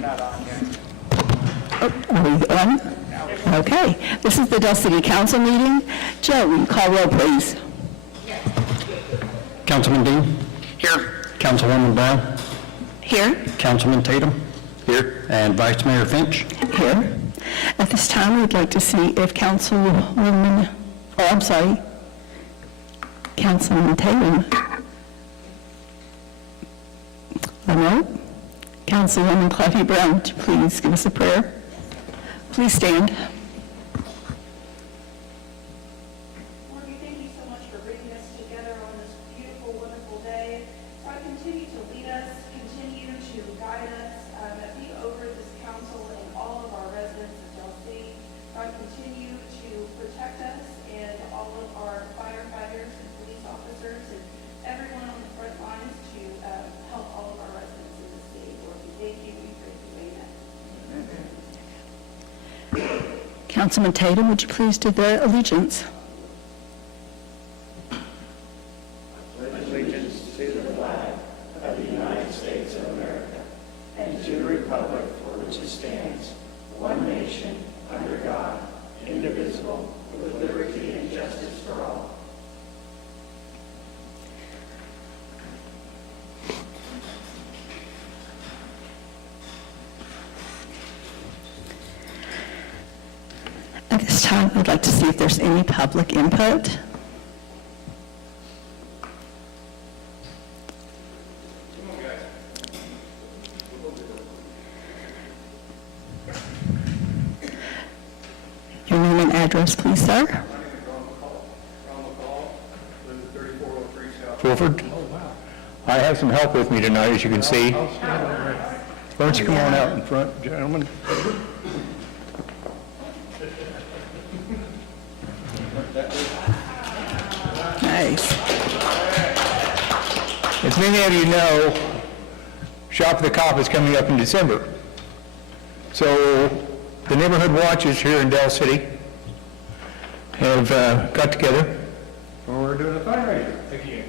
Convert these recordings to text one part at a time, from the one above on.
Not on yet. Are we on? Okay. This is the Dell City Council meeting. Joe, will you call roll, please? Councilman Dean? Here. Councilwoman Brown? Here. Councilman Tatum? Here. And Vice Mayor Finch? Here. At this time, we'd like to see if Councilman Tatum. No. Councilwoman Cleffy Brown, would you please give us a prayer? Please stand. Lord, we thank you so much for bringing us together on this beautiful, wonderful day. God, continue to lead us, continue to guide us, be over this council and all of our residents of Dell City. God, continue to protect us and all of our firefighters and police officers and everyone on the front lines to help all of our residents in the city. Lord, we thank you, we praise you, amen. Councilman Tatum, would you please do the allegiance? Allegiance to the flag of the United States of America and to the republic for which it stands, one nation, under God, indivisible, with liberty and justice for all. At this time, I'd like to see if there's any public input. Your name and address, please, sir. My name is Ron McCall, live at 3403 South. Wilford? I have some help with me tonight, as you can see. Why don't you come on out in front, gentlemen? Nice. As many of you know, Shop of the Cop is coming up in December. So the neighborhood watches here in Dell City have got together. We're doing a fundraiser again.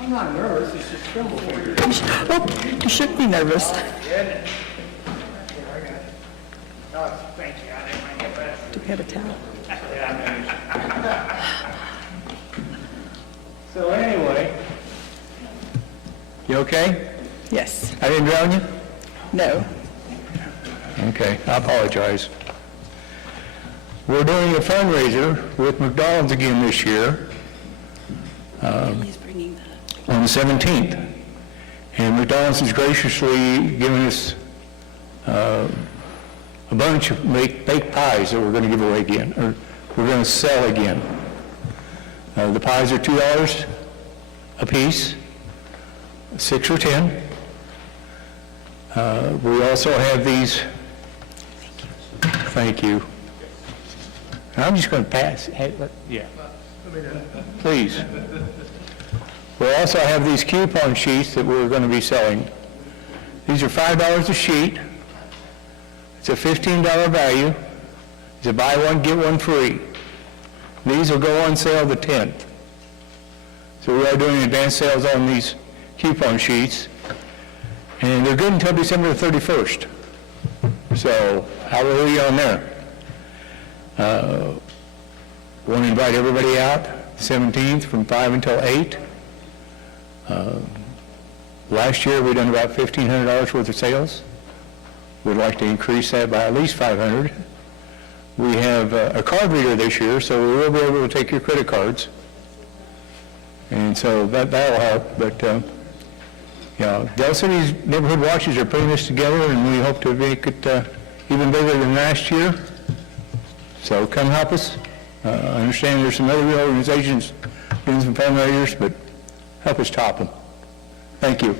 I'm not nervous, it's just tremble for you. Oh, you shouldn't be nervous. Oh, thank you. I didn't mind that. Do we have a towel? So anyway, You okay? Yes. I didn't drown you? No. Okay, I apologize. We're doing a fundraiser with McDonald's again this year He's bringing the... on the 17th. And McDonald's has graciously given us a bunch of baked pies that we're going to give away again, or we're going to sell again. The pies are $2 a piece, 6 or 10. We also have these. Thank you. I'm just going to pass. Hey, yeah. Please. We also have these coupon sheets that we're going to be selling. These are $5 a sheet. It's a $15 value. It's a buy one, get one free. These will go on sale the 10th. So we are doing advance sales on these coupon sheets. And they're good until December the 31st. So hallelujah on there. Want to invite everybody out, 17th from 5 until 8. Last year we done about $1,500 worth of sales. We'd like to increase that by at least 500. We have a card reader this year, so we will be able to take your credit cards. And so that'll help. But yeah, Dell City's neighborhood watches are putting this together, and we hope to make it even bigger than last year. So come help us. I understand there's some other organizations doing some fundraisers, but help us top them. Thank you.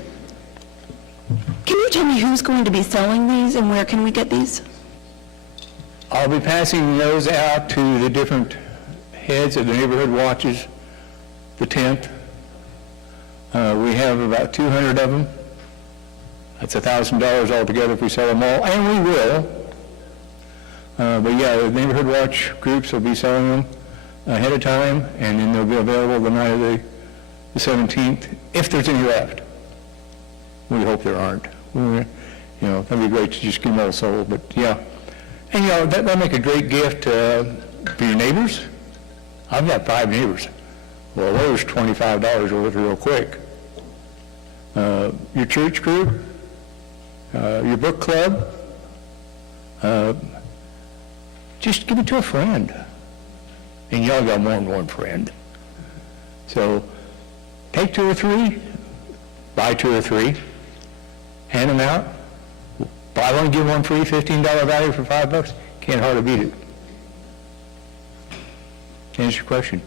Can you tell me who's going to be selling these and where can we get these? I'll be passing those out to the different heads of the neighborhood watches the 10th. We have about 200 of them. That's $1,000 altogether if we sell them all, and we will. But yeah, the Neighborhood Watch groups will be selling them ahead of time, and then they'll be available the night of the 17th, if there's any left. We hope there aren't. That'd be great to just get them all sold, but yeah. And that'll make a great gift for your neighbors. I've got 5 neighbors. Well, there's $25 over real quick. Your church group, your book club, just give it to a friend. And y'all got more than one friend. So take 2 or 3, buy 2 or 3, hand them out. Buy one, give one free, $15 value for $5. Can't hardly beat it. Answer your question.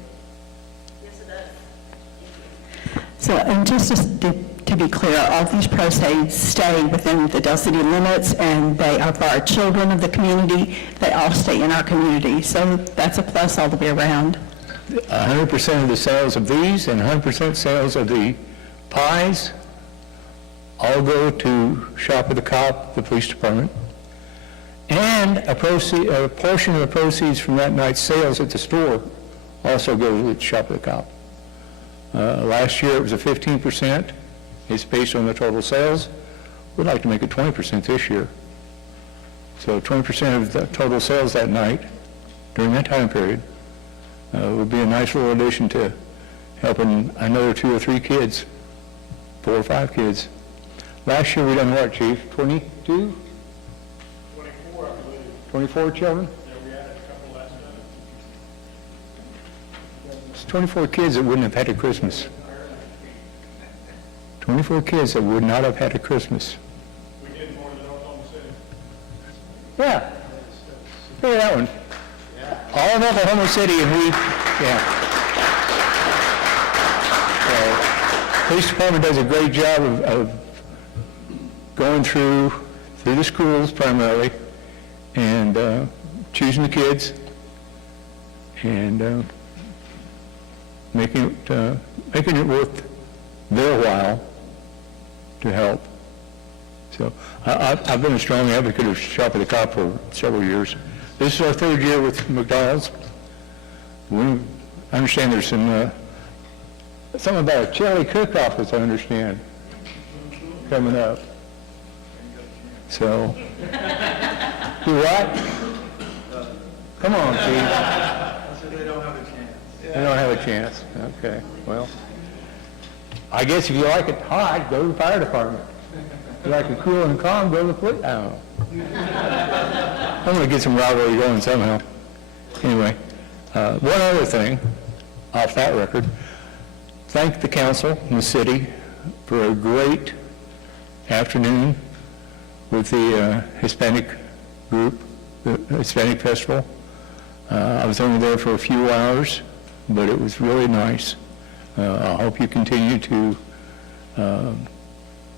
So, and just to be clear, all these proceeds stay within the Dell City limits, and they are for our children of the community. They all stay in our community, so that's a plus all the way around. 100% of the sales of these and 100% sales of the pies all go to Shop with the Cop, the police department. And a portion of the proceeds from that night's sales at the store also goes to Shop with the Cop. Last year it was a 15%. It's based on the total sales. We'd like to make it 20% this year. So 20% of the total sales that night during that time period would be a nice little addition to helping another 2 or 3 kids, 4 or 5 kids. Last year we done what, Chief? 22? 24, I believe. 24 children? Yeah, we added a couple last time. It's 24 kids that wouldn't have had a Christmas. 24 kids that would not have had a Christmas. We did more than Oklahoma City. Yeah. Look at that one. All of Oklahoma City and we, yeah. So, police department does a great job of going through the schools primarily and choosing the kids and making it worth their while to help. So I've been a strong advocate of Shop with the Cop for several years. This is our 3rd year with McDonald's. I understand there's something about a chili cook-off, as I understand, coming up. So, do what? Come on, Chief. They don't have a chance. They don't have a chance. Okay, well, I guess if you like it hot, go to the fire department. If you like it cool and calm, go to the police. I don't know. I'm going to get some rivalry going somehow. Anyway, one other thing, off that record, thank the council and the city for a great afternoon with the Hispanic group, the Hispanic Festival. I was only there for a few hours, but it was really nice. I hope you continue to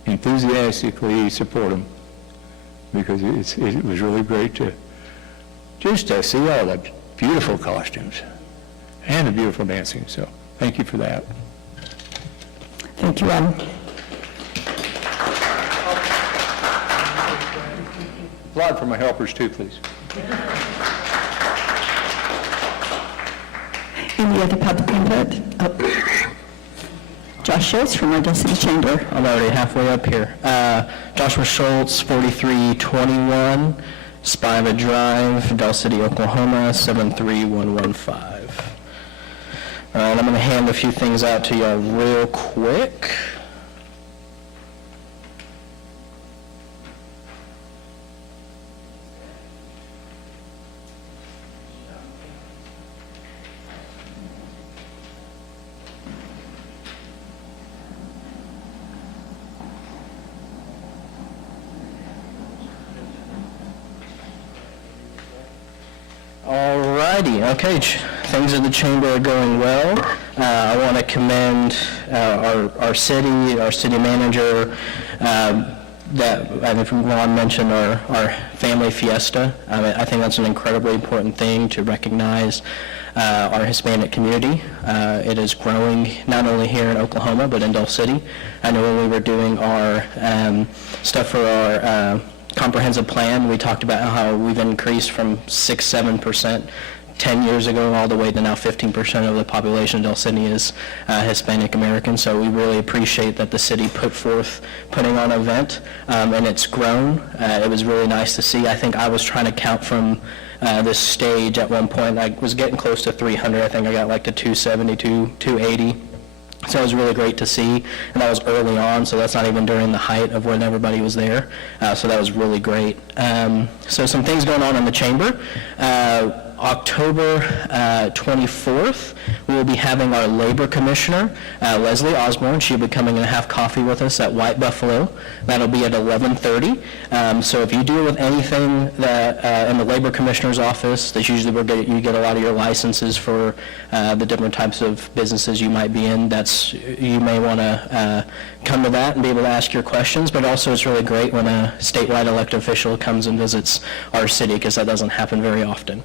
enthusiastically support them, because it was really great to just see all the beautiful costumes and the beautiful dancing. So thank you for that. Thank you, Adam. Applaud for my helpers too, please. Any other public input? Oh. Josh Schultz from our Dell City Chamber. I'm already halfway up here. Joshua Schultz, 4321 Spiva Drive, Dell City, Oklahoma, 73115. All right, I'm going to hand a few things out to you real quick. Alrighty, okay, things at the chamber are going well. I want to commend our city manager, that I think Ron mentioned our family fiesta. I think that's an incredibly important thing to recognize our Hispanic community. It is growing not only here in Oklahoma, but in Dell City. I know when we were doing our stuff for our comprehensive plan. We talked about how we've increased from 6-7% 10 years ago all the way to now 15% of the population of Del City is Hispanic American. So we really appreciate that the city putting on an event, and it's grown. It was really nice to see. I think I was trying to count from this stage at one point. I was getting close to 300. I think I got like to 270, 280. So it was really great to see, and that was early on, so that's not even during the height of when everybody was there. So that was really great. So some things going on in the chamber. October 24th, we will be having our labor commissioner, Leslie Osborne. She'll be coming and have coffee with us at White Buffalo. That'll be at 11:30. So if you deal with anything that in the labor commissioner's office, that's usually where you get a lot of your licenses for the different types of businesses you might be in. You may want to come to that and be able to ask your questions, but also it's really great when a statewide elected official comes and visits our city, because that doesn't happen very often.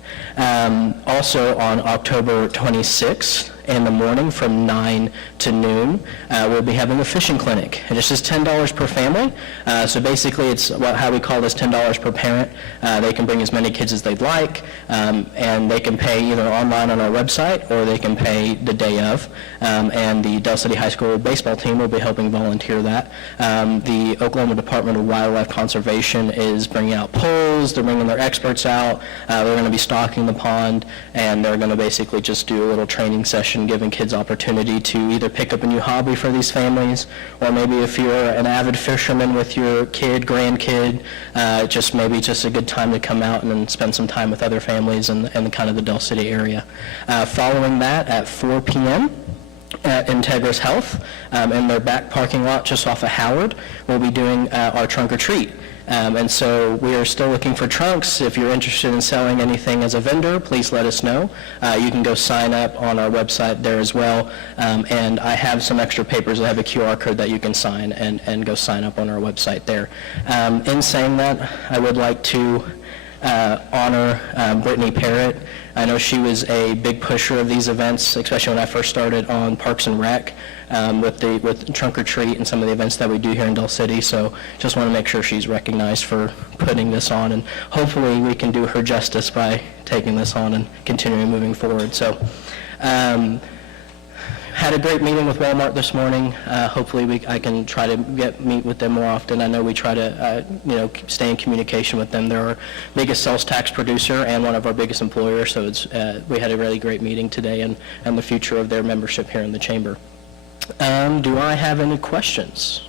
Also on October 26th in the morning from 9 to noon, we'll be having a fishing clinic. And it's just $10 per family. So basically it's how we call this $10 per parent. They can bring as many kids as they'd like, and they can pay either online on our website or they can pay the day of. And the Del City High School baseball team will be helping volunteer that. The Oklahoma Department of Wildlife Conservation is bringing out poles. They're bringing their experts out. They're going to be stocking the pond, and they're going to basically just do a little training session, giving kids opportunity to either pick up a new hobby for these families, or maybe if you're an avid fisherman with your kid, grandkid, just a good time to come out and then spend some time with other families in kind of the Del City area. Following that, at 4 p.m., at Integris Health, in their back parking lot just off of Howard, we'll be doing our trunk or treat. And so we are still looking for trunks. If you're interested in selling anything as a vendor, please let us know. You can go sign up on our website there as well. And I have some extra papers that have a QR code that you can sign and go sign up on our website there. In saying that, I would like to honor Brittany Parrott. I know she was a big pusher of these events, especially when I first started on Parks and Rec with Trunk or Treat and some of the events that we do here in Del City. So just want to make sure she's recognized for putting this on, and hopefully we can do her justice by taking this on and continuing moving forward. So had a great meeting with Walmart this morning. Hopefully I can try to meet with them more often. I know we try to stay in communication with them. They're our biggest sales tax producer and one of our biggest employers, so we had a really great meeting today and the future of their membership here in the chamber. Do I have any questions?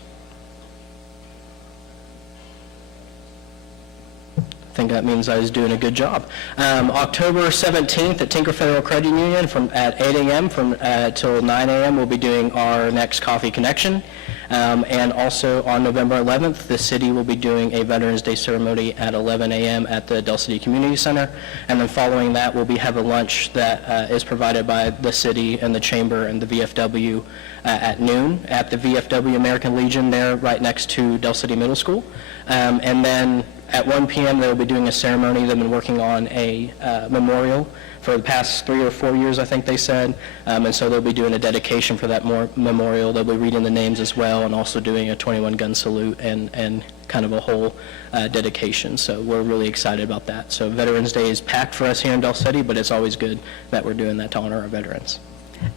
I think that means I was doing a good job. October 17th at Tinker Federal Credit Union at 8 a.m. till 9 a.m. we'll be doing our next Coffee Connection. And also on November 11th, the city will be doing a Veterans Day ceremony at 11 a.m. at the Del City Community Center. And then following that, we'll have a lunch that is provided by the city and the chamber and the VFW at noon at the VFW American Legion there right next to Del City Middle School. And then at 1 p.m. they'll be doing a ceremony. They've been working on a memorial for the past 3 or 4 years, I think they said. And so they'll be doing a dedication for that memorial. They'll be reading the names as well and also doing a 21-gun salute and kind of a whole dedication. So we're really excited about that. So Veterans Day is packed for us here in Del City, but it's always good that we're doing that to honor our veterans.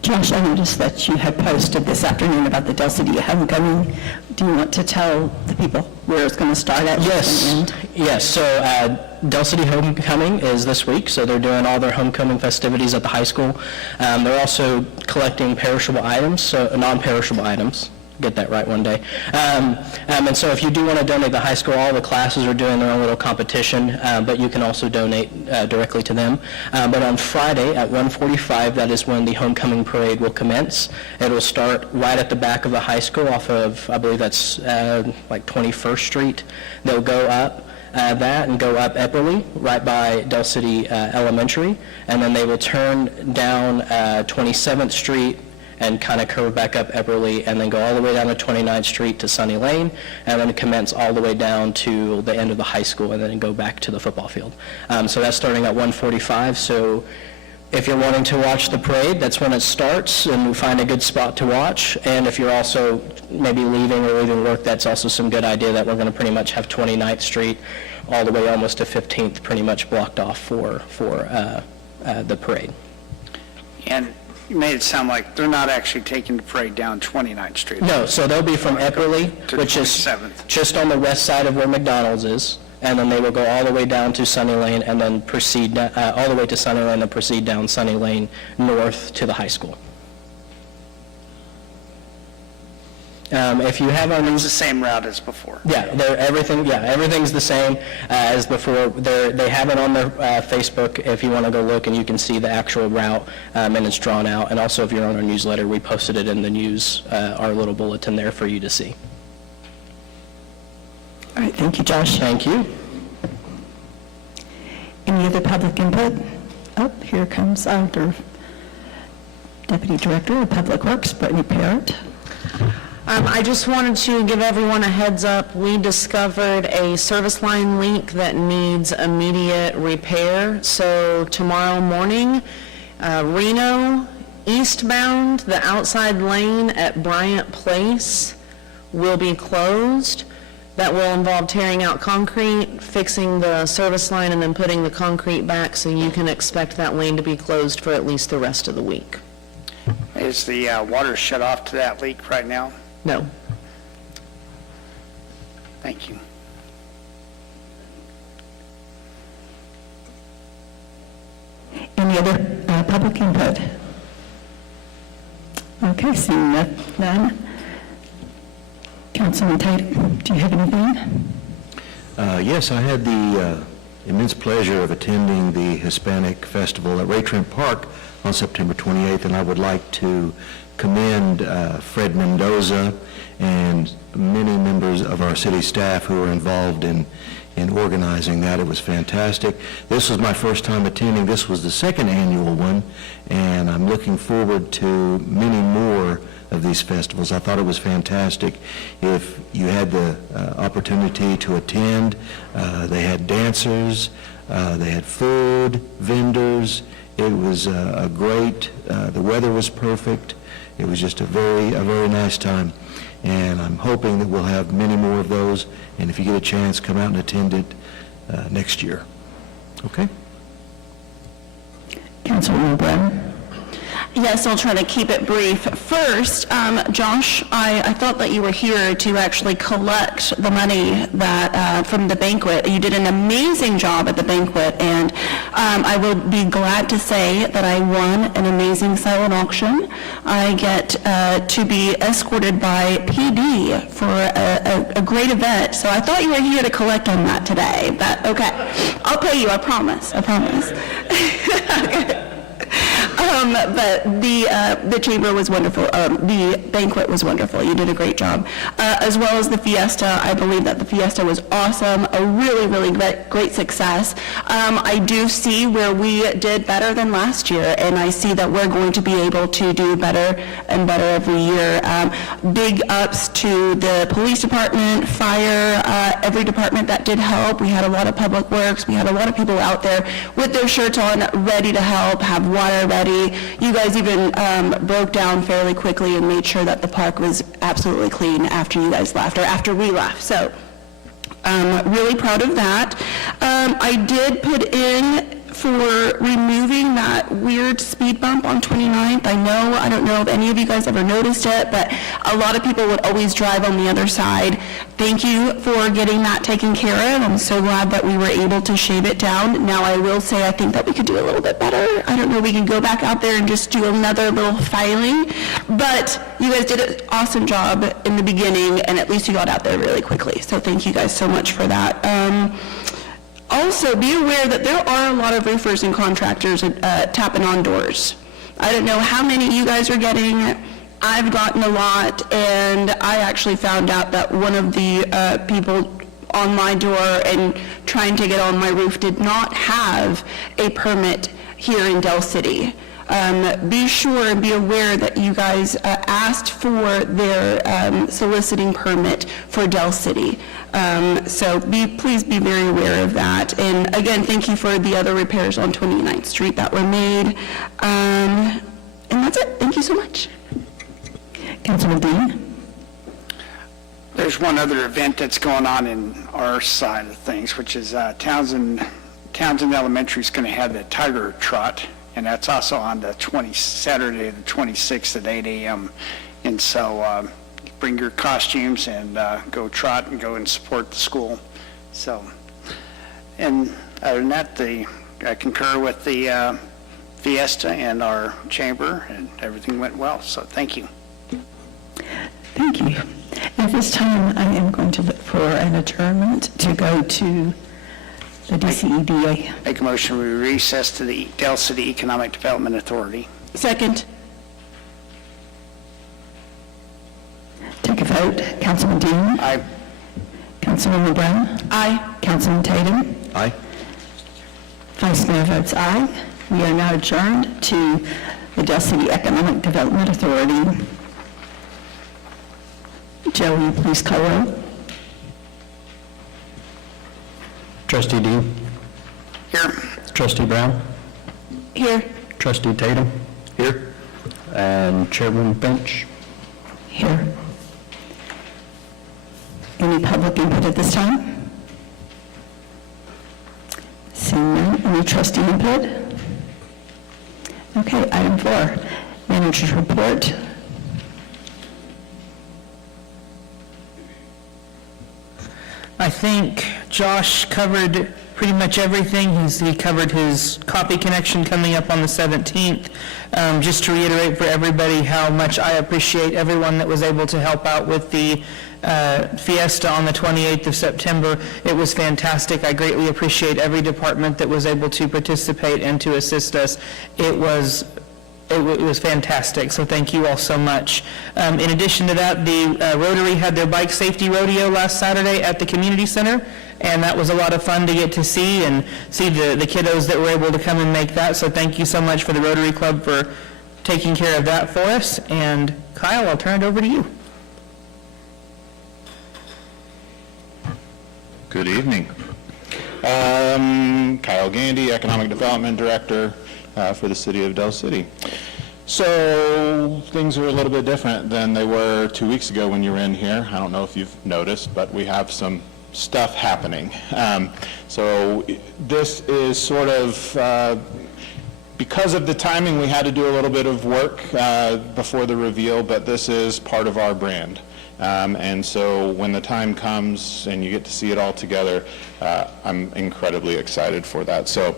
Josh, I noticed that you had posted this afternoon about the Del City Homecoming. Do you want to tell the people where it's going to start at? Yes. So Del City Homecoming is this week, so they're doing all their homecoming festivities at the high school. They're also collecting perishable items, so non-perishable items. Get that right one day. And so if you do want to donate to the high school, all the classes are doing their own little competition, but you can also donate directly to them. But on Friday at 1:45, that is when the homecoming parade will commence. It will start right at the back of the high school off of, I believe that's like 21st Street. They'll go up that and go up Epperly, right by Del City Elementary, and then they will turn down 27th Street and kind of curve back up Epperly, and then go all the way down to 29th Street to Sunny Lane, and then commence all the way down to the end of the high school, and then go back to the football field. So that's starting at 1:45. So If you're wanting to watch the parade, that's when it starts, and we find a good spot to watch. And if you're also maybe leaving work, that's also some good idea that we're going to pretty much have 29th Street all the way almost to 15th pretty much blocked off for the parade. And you made it sound like they're not actually taking the parade down 29th Street. No, so they'll be from Epperly, To the which is 27th. just on the west side of where McDonald's is, and then they will go all the way down to Sunny Lane and then proceed all the way to Sunny Lane and proceed down Sunny Lane north to the high school. If you have our It's news, the same route as before. everything's the same as before. They have it on their Facebook if you want to go look, and you can see the actual route, and it's drawn out. And also, if you're on our newsletter, we posted it in the news, our little bulletin there for you to see. All right, thank you, Josh. Thank you. Any other public input? Oh, here comes our Deputy Director of Public Works, Brittany Parrott. I just wanted to give everyone a heads up. We discovered a service line leak that needs immediate repair. So tomorrow morning, Reno eastbound, the outside lane at Bryant Place will be closed. That will involve tearing out concrete, fixing the service line, and then putting the concrete back, so you can expect that lane to be closed for at least the rest of the week. Is the water shut off to that leak right now? No. Thank you. Any other public input? Okay, seeing none. Councilman Tatum, do you have anything? Yes, I had the immense pleasure of attending the Hispanic Festival at Ray Trent Park on September 28th, and I would like to commend Fred Mendoza and many members of our city staff who were involved in organizing that. It was fantastic. This was my first time attending. This was the second annual one, and I'm looking forward to many more of these festivals. I thought it was fantastic. If you had the opportunity to attend, they had dancers, they had food, vendors. It was a great, the weather was perfect. It was just a very nice time. And I'm hoping that we'll have many more of those. And if you get a chance, come out and attend it next year. Okay? Councilwoman Brown? Yes, I'll try to keep it brief. First, Josh, I thought that you were here to actually collect the money that from the banquet. You did an amazing job at the banquet, and I will be glad to say that I won an amazing silent auction. I get to be escorted by PD for a great event, so I thought you were here to collect on that today, but okay. I'll pay you, I promise, I promise. But the chamber was wonderful. The banquet was wonderful. You did a great job. As well as the fiesta. I believe that the fiesta was awesome. A really great success. I do see where we did better than last year, and I see that we're going to be able to do better and better every year. Big ups to the police department, fire, every department that did help. We had a lot of public works. We had a lot of people out there with their shirts on, ready to help, have water ready. You guys even broke down fairly quickly and made sure that the park was absolutely clean after you guys left, or after we left. So really proud of that. I did put in for removing that weird speed bump on 29th. I don't know if any of you guys ever noticed it, but a lot of people would always drive on the other side. Thank you for getting that taken care of. I'm so glad that we were able to shave it down. Now, I will say I think that we could do a little bit better. I don't know, we can go back out there and just do another little filing, but you guys did an awesome job in the beginning, and at least you got out there really quickly. So thank you guys so much for that. Also, be aware that there are a lot of roofers and contractors tapping on doors. I don't know how many you guys are getting. I've gotten a lot, and I actually found out that one of the people on my door and trying to get on my roof did not have a permit here in Del City. Be sure and be aware that you guys asked for their soliciting permit for Del City. So please be very aware of that. And again, thank you for the other repairs on 29th Street that were made. And that's it. Thank you so much. Councilman Dean? There's one other event that's going on in our side of things, which is Townsend Elementary is going to have the Tiger Trot, and that's also on the Saturday the 26th at 8 a.m. And so bring your costumes and go trot and go and support the school. So, and other than that, I concur with the Fiesta and our chamber, and everything went well, so thank you. Thank you. At this time, I am going to look for an adjournment to go to the DCEDA. Make a motion, we recess to the Del City Economic Development Authority. Second. Take a vote. Councilman Dean? Aye. Councilwoman Brown? Aye. Councilman Tatum? Aye. Vice Mayor votes aye. We are now adjourned to the Del City Economic Development Authority. Joe, will you please call roll? Trustee Dean. Here. Trustee Brown. Here. Trustee Tatum. Here. And Chairman Finch. Here. Any public input at this time? Seeing none, any trustee input? Okay, item 4, manager's report. I think Josh covered pretty much everything. He covered his coffee connection coming up on the 17th. Just to reiterate for everybody how much I appreciate everyone that was able to help out with the Fiesta on the 28th of September. It was fantastic. I greatly appreciate every department that was able to participate and to assist us. It was fantastic, so thank you all so much. In addition to that, the Rotary had their bike safety rodeo last Saturday at the community center, and that was a lot of fun to get to see the kiddos that were able to come and make that, so thank you so much for the Rotary Club for taking care of that for us. And Kyle, I'll turn it over to you. Good evening. Kyle Gandy, Economic Development Director for the City of Del City. So things are a little bit different than they were 2 weeks ago when you were in here. I don't know if you've noticed, but we have some stuff happening. So this is sort of, because of the timing, we had to do a little bit of work before the reveal, but this is part of our brand. And so when the time comes and you get to see it all together, I'm incredibly excited for that. So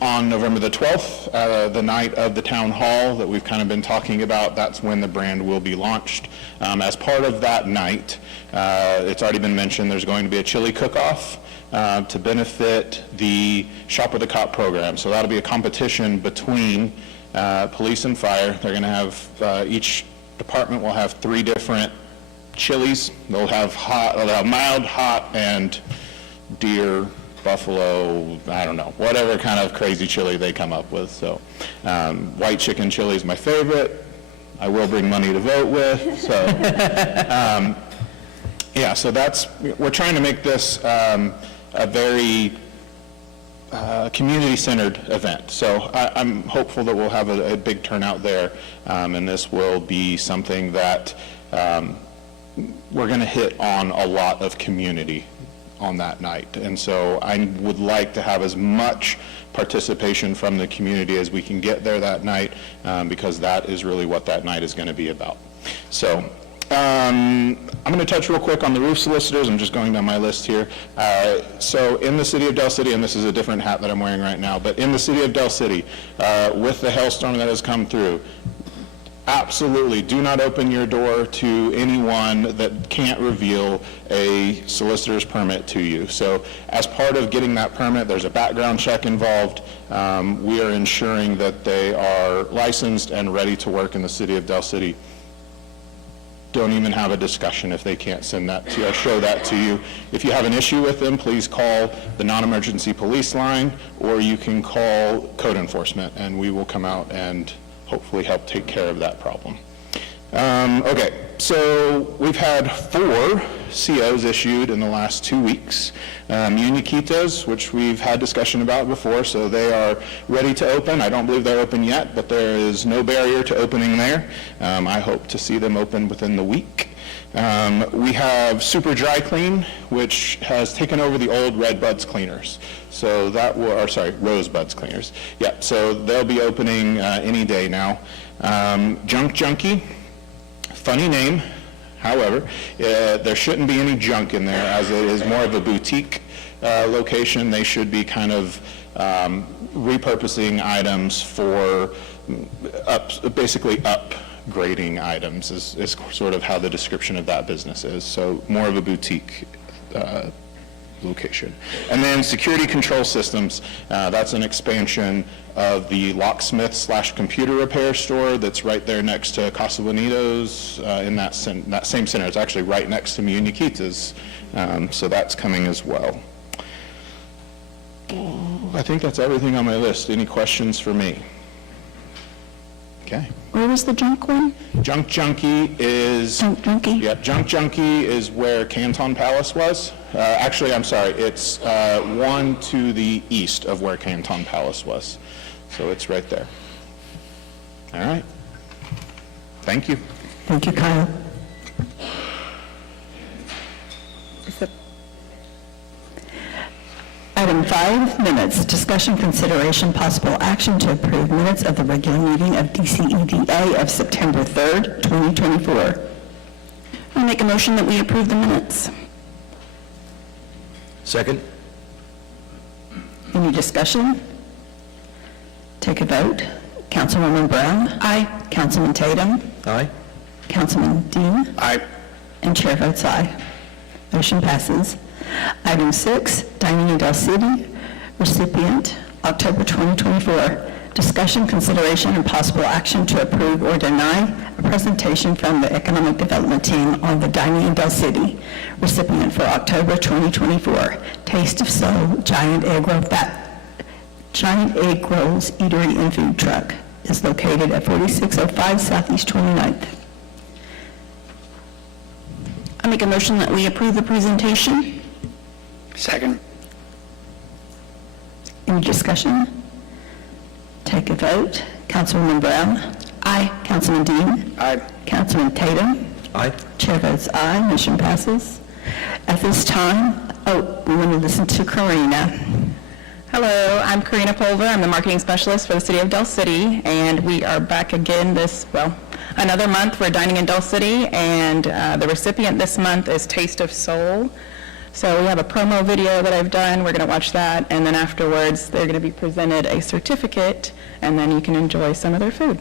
on November the 12th, the night of the town hall that we've kind of been talking about, that's when the brand will be launched. As part of that night, it's already been mentioned, there's going to be a chili cook-off to benefit the Shop with a Cop program. So that'll be a competition between police and fire. They're going to have, each department will have 3 different chilies. They'll have mild, hot, and deer, buffalo, I don't know, whatever kind of crazy chili they come up with. So white chicken chili is my favorite. I will bring money to vote with. So yeah, so we're trying to make this a very community-centered event. So I'm hopeful that we'll have a big turnout there, and this will be something that we're going to hit on a lot of community on that night. And so I would like to have as much participation from the community as we can get there that night, because that is really what that night is going to be about. So I'm going to touch real quick on the roof solicitors. I'm just going down my list here. So in the city of Del City, and this is a different hat that I'm wearing right now, but in the city of Del City, with the hailstorm that has come through, absolutely do not open your door to anyone that can't reveal a solicitor's permit to you. So as part of getting that permit, there's a background check involved. We are ensuring that they are licensed and ready to work in the city of Del City. don't even have a discussion if they can't send that to you, or show that to you. If you have an issue with them, please call the non-emergency police line, or you can call code enforcement, and we will come out and hopefully help take care of that problem. Okay, so we've had 4 COs issued in the last 2 weeks. Uniquitas, which we've had discussion about before, so they are ready to open. I don't believe they're open yet, but there is no barrier to opening there. I hope to see them open within the week. We have Super Dry Clean, which has taken over the old Red Buds Cleaners. So that will, or sorry, Rosebuds Cleaners. Yeah, so they'll be opening any day now. Junk Junkie, funny name. However, there shouldn't be any junk in there, as it is more of a boutique location. They should be kind of repurposing items for basically upgrading items is sort of how the description of that business is. So more of a boutique location. And then Security Control Systems, that's an expansion of the locksmith/computer repair store that's right there next to Casa Bonitos in that same center. It's actually right next to Uniquitas, so that's coming as well. I think that's everything on my list. Any questions for me? Okay. Where was the junk one? Junk Junkie is... Junk Junkie? Yeah, Junk Junkie is where Canton Palace was. Actually, I'm sorry, it's one to the east of where Canton Palace was. So it's right there. All right. Thank you. Thank you, Kyle. Item 5, minutes. Discussion, consideration, possible action to approve minutes of the regular meeting of DCEDA of September 3rd, 2024. I'll make a motion that we approve the minutes. Second? Any discussion? Take a vote. Councilwoman Brown? Aye. Councilman Tatum? Aye. Councilman Dean? Aye. And chair votes aye. Motion passes. Item 6, Dining in Del City, recipient, October 2024. Discussion, consideration, and possible action to approve or deny a presentation from the Economic Development Team on the Dining in Del City, recipient for October 2024. Taste of Soul Giant Egg Rolls Eatery and Food Truck is located at 4605 Southeast 29th. I make a motion that we approve the presentation. Second. Any discussion? Take a vote. Councilwoman Brown? Aye. Councilman Dean? Aye. Councilman Tatum? Aye. Chair votes aye. Motion passes. At this time, we want to listen to Karina. Hello, I'm Karina Pulver. I'm the marketing specialist for the City of Del City, and we are back again another month for Dining in Del City, and the recipient this month is Taste of Soul. So we have a promo video that I've done. We're going to watch that, and then afterwards they're going to be presented a certificate, and then you can enjoy some of their food.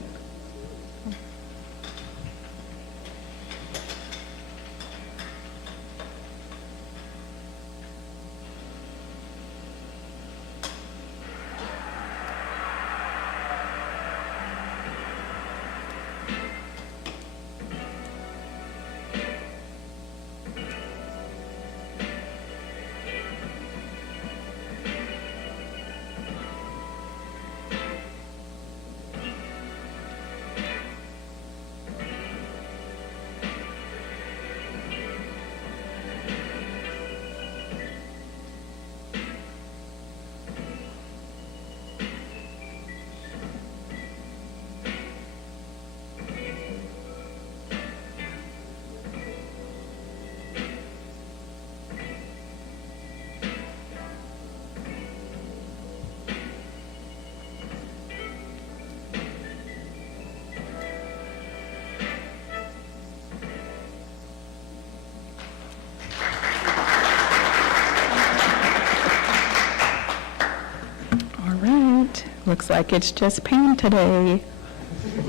Looks like it's just Pam today.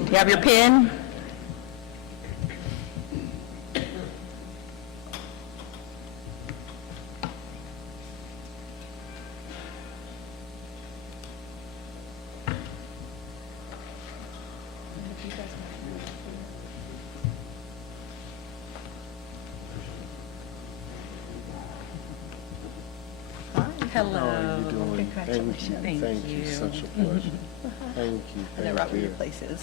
Do you have your pen? Hello. How are you doing? Congratulations. Thank you. Such a pleasure. Thank you. And they're right where your place is.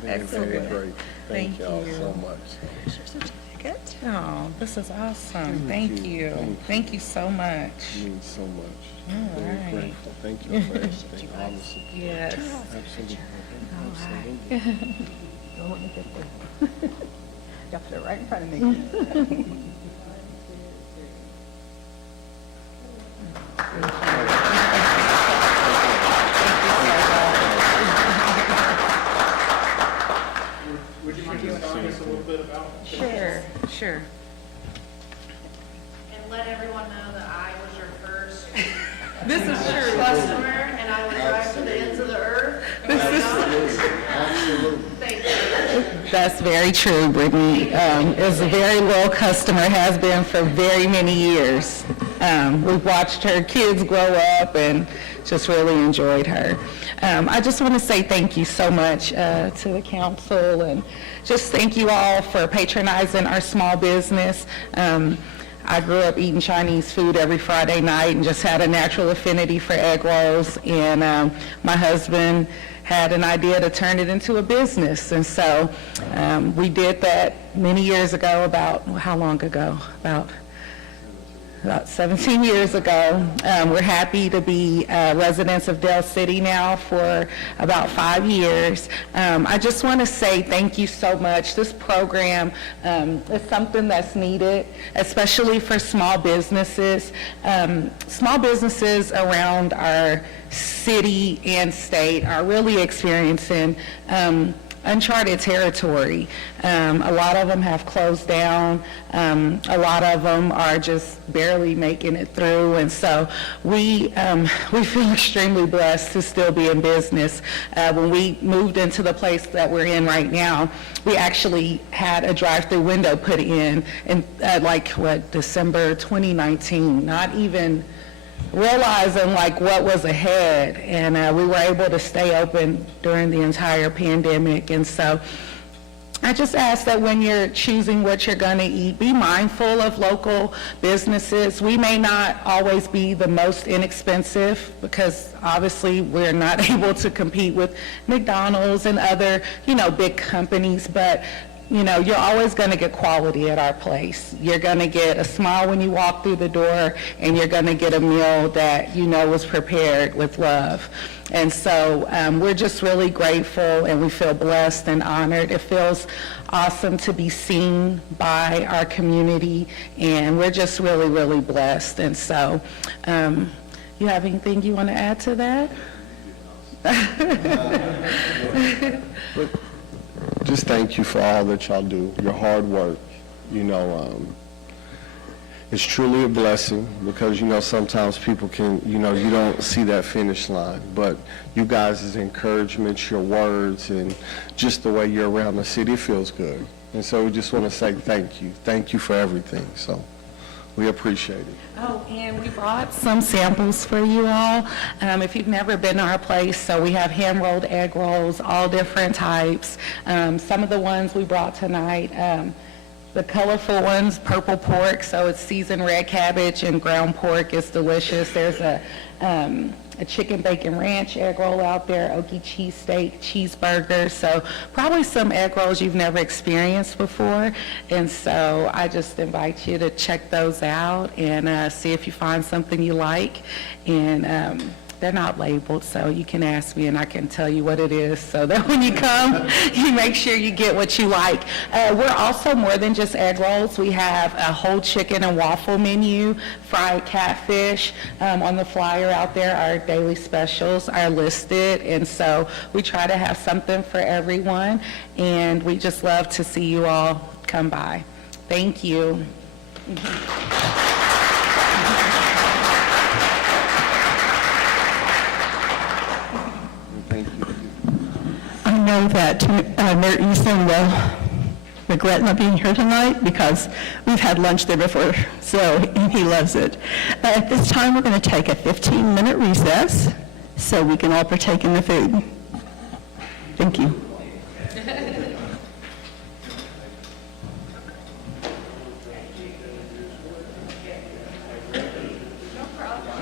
Very, very great. Thank y'all you. so much. Here's your certificate. Oh, this is awesome. Thank you. Thank you so much. It means so much. All Very right. grateful. Thank you for everything. All the support. Yes. Absolutely. Absolutely. Don't let me get there. Got to put it right in front of me. Would you mind just telling us a little bit about? Sure, sure. And let everyone know that I was your first This is true. customer, and I would drive to the ends of the earth. Thank you. That's very true. Brittany is a very loyal customer, has been for very many years. We've watched her kids grow up and just really enjoyed her. I just want to say thank you so much to the council, and just thank you all for patronizing our small business. I grew up eating Chinese food every Friday night and just had a natural affinity for egg rolls, and my husband had an idea to turn it into a business. And so we did that many years ago, about, how long ago? About 17 years ago. We're happy to be residents of Del City now for about 5 years. I just want to say thank you so much. This program is something that's needed, especially for small businesses. Small businesses around our city and state are really experiencing uncharted territory. A lot of them have closed down. A lot of them are just barely making it through. And so we feel extremely blessed to still be in business. When we moved into the place that we're in right now, we actually had a drive-through window put in December 2019, not even realizing what was ahead, and we were able to stay open during the entire pandemic. And so I just ask that when you're choosing what you're going to eat, be mindful of local businesses. We may not always be the most inexpensive, because obviously we're not able to compete with McDonald's and other, big companies, but you're always going to get quality at our place. You're going to get a smile when you walk through the door, and you're going to get a meal that was prepared with love. And so we're just really grateful, and we feel blessed and honored. It feels awesome to be seen by our community, and we're just really, really blessed. And so you have anything you want to add to that? Just thank you for all that y'all do, your hard work. It's truly a blessing, because, sometimes people can, you don't see that finish line. But you guys' encouragement, your words, and just the way you're around the city, it feels good. And so we just want to say thank you. Thank you for everything. So we appreciate it. Oh, and we brought some samples for you all. If you've never been to our place, so we have hand-rolled egg rolls, all different types. Some of the ones we brought tonight, the colorful ones, purple pork, so it's seasoned red cabbage and ground pork. It's delicious. There's a chicken bacon ranch egg roll out there, Okie cheesesteak, cheeseburger. So probably some egg rolls you've never experienced before. And so I just invite you to check those out and see if you find something you like. And they're not labeled, so you can ask me and I can tell you what it is, so that when you come, you make sure you get what you like. We're also more than just egg rolls. We have a whole chicken and waffle menu, fried catfish. On the flyer out there, our daily specials are listed, and so we try to have something for everyone, and we just love to see you all come by. Thank you. I know that Mayor Easton will regret not being here tonight, because we've had lunch there before, so he loves it. At this time, we're going to take a 15-minute recess so we can all partake in the food. Thank you. No problem.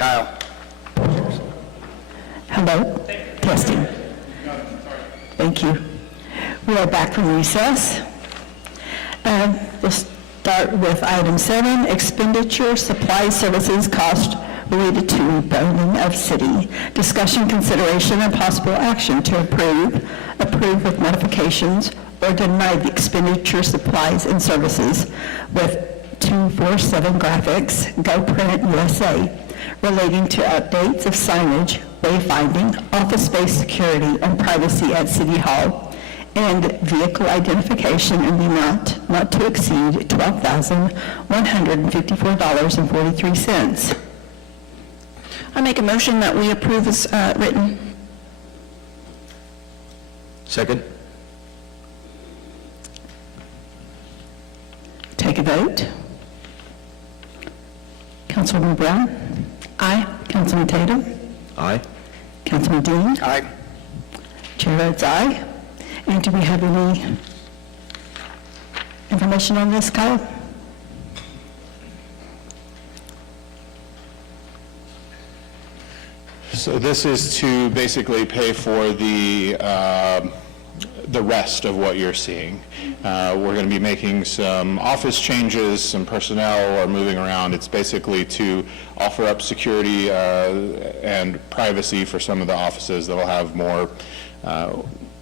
Kyle. Hello? Testing. Thank you. We are back from recess. We'll start with item 7, expenditure, supply services, cost related to rebuilding of city. Discussion, consideration, and possible action to approve with modifications, or deny the expenditure, supplies, and services with 247 Graphics, Go Print USA, relating to updates of signage, wayfinding, office space security, and privacy at City Hall, and vehicle identification in the amount not to exceed $12,154.43. I make a motion that we approve as written. Second? Take a vote. Councilwoman Brown? Aye. Councilman Tatum? Aye. Councilman Dean? Aye. Chair votes aye. And do we have any information on this, Kyle? So this is to basically pay for the rest of what you're seeing. We're going to be making some office changes, some personnel are moving around. It's basically to offer up security and privacy for some of the offices that will have more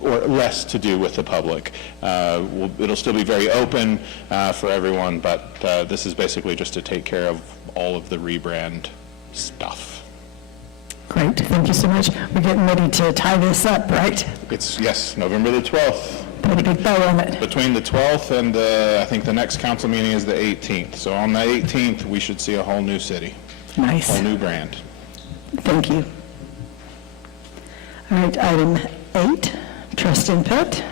or less to do with the public. It'll still be very open for everyone, but this is basically just to take care of all of the rebrand stuff. Great, thank you so much. We're getting ready to tie this up, right? It's, yes, November the 12th. Put a big bow on it. Between the 12th and I think the next council meeting is the 18th. So on the 18th, we should see a whole new city, Nice. whole new brand. Thank you. All right, item 8, trust input.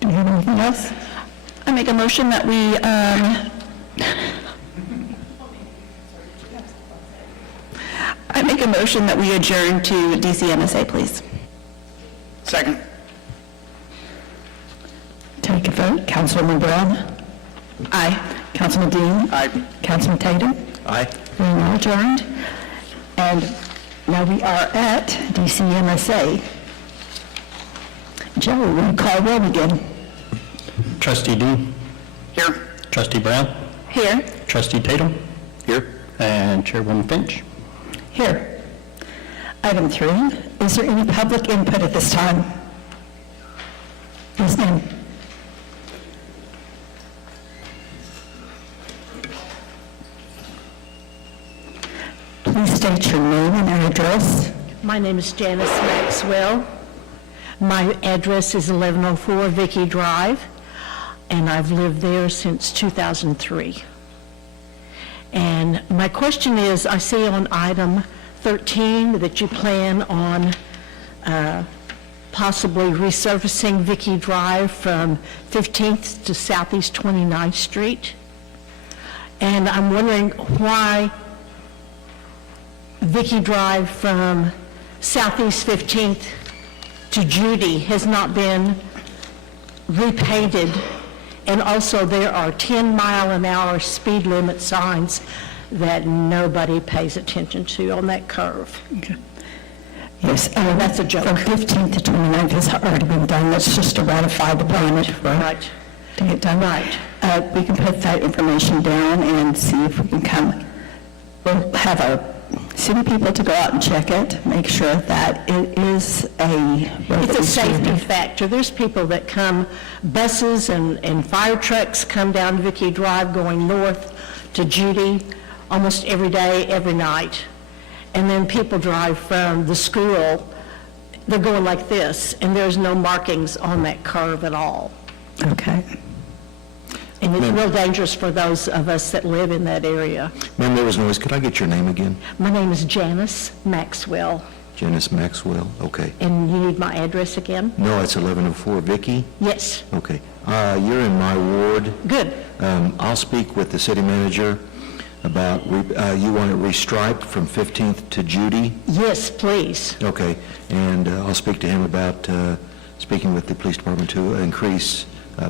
Do you have anything else? I make a motion that we, I make a motion that we adjourn to DCMSA, please. Second. Take a vote. Councilwoman Brown? Aye. Councilman Dean? Aye. Councilman Tatum? Aye. We are now adjourned. And now we are at DCMSA. Joe, will you call roll again? Trustee Dean? Here. Trustee Brown? Here. Trustee Tatum? Here. And Chairwoman Finch? Here. Item 3, is there any public input at this time? Yes, ma'am. Please state your name and address. My name is Janice Maxwell. My address is 1104 Vicky Drive, and I've lived there since 2003. And my question is, I see on item 13 that you plan on possibly resurfacing Vicky Drive from 15th to Southeast 29th Street. And I'm wondering why Vicky Drive from Southeast 15th to Judy has not been repainted. And also, there are 10-mile-an-hour speed limit signs that nobody pays attention to on that curve. Yes, That's a joke. From 15th to 29th has already been done. That's just to ratify the permit, right? Right. To get done. Right. We can put that information down and see if we can come. We'll have our city people to go out and check it, make sure that it is a road It's that a is safety suited. factor. There's people that come, buses and fire trucks come down Vicky Drive going north to Judy almost every day, every night. And then people drive from the school, they're going like this, and there's no markings on that curve at all. Okay. And it's real dangerous for those of us that live in that area. Ma'am, there was noise. Could I get your name again? My name is Janice Maxwell, Janice Maxwell. Okay. and you need my address again? No, it's 1104 Vicky. Yes, Okay. You're in my ward. good. I'll speak with the city manager about, you want it restriped from 15th to Judy? Yes, please. Okay. And I'll speak to him about speaking with the police department to increase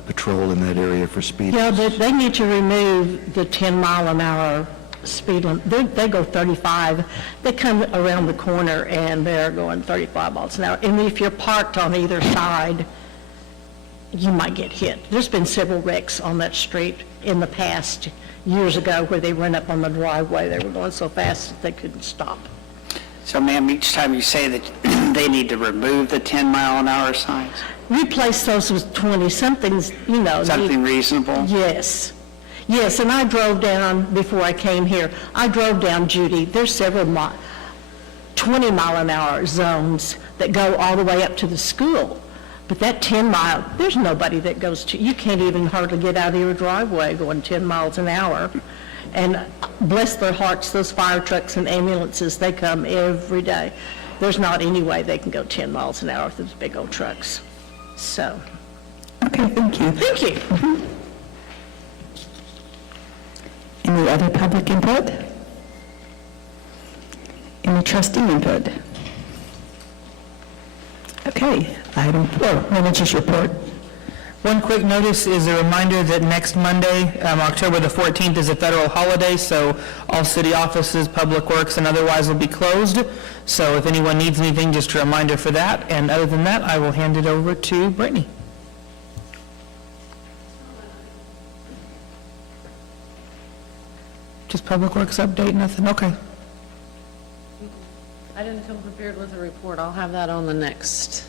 patrol in that area for speed. Yeah, but they need to remove the 10-mile-an-hour speed limit. They go 35. They come around the corner and they're going 35 miles an hour. And if you're parked on either side, you might get hit. There's been several wrecks on that street in the past, years ago, where they ran up on the driveway. They were going so fast that they couldn't stop. So ma'am, each time you say that they need to remove the 10-mile-an-hour signs, Replace those with 20-somethings, you know. something reasonable? Yes. Yes, and I drove down, before I came here, I drove down Judy. There's several 20-mile-an-hour zones that go all the way up to the school. But that 10-mile, there's nobody that goes to, you can't even hardly get out of your driveway going 10 miles an hour. And bless their hearts, those fire trucks and ambulances, they come every day. There's not any way they can go 10 miles an hour with those big old trucks. So, Okay, thank you. thank you. Any other public input? Any trustee input? Okay, item 4, managers report. One quick notice is a reminder that next Monday, October the 14th, is a federal holiday, so all city offices, public works, and otherwise will be closed. So if anyone needs anything, just a reminder for that. And other than that, I will hand it over to Brittany. Just public works update, nothing? Okay. I didn't come prepared with a report. I'll have that on the next.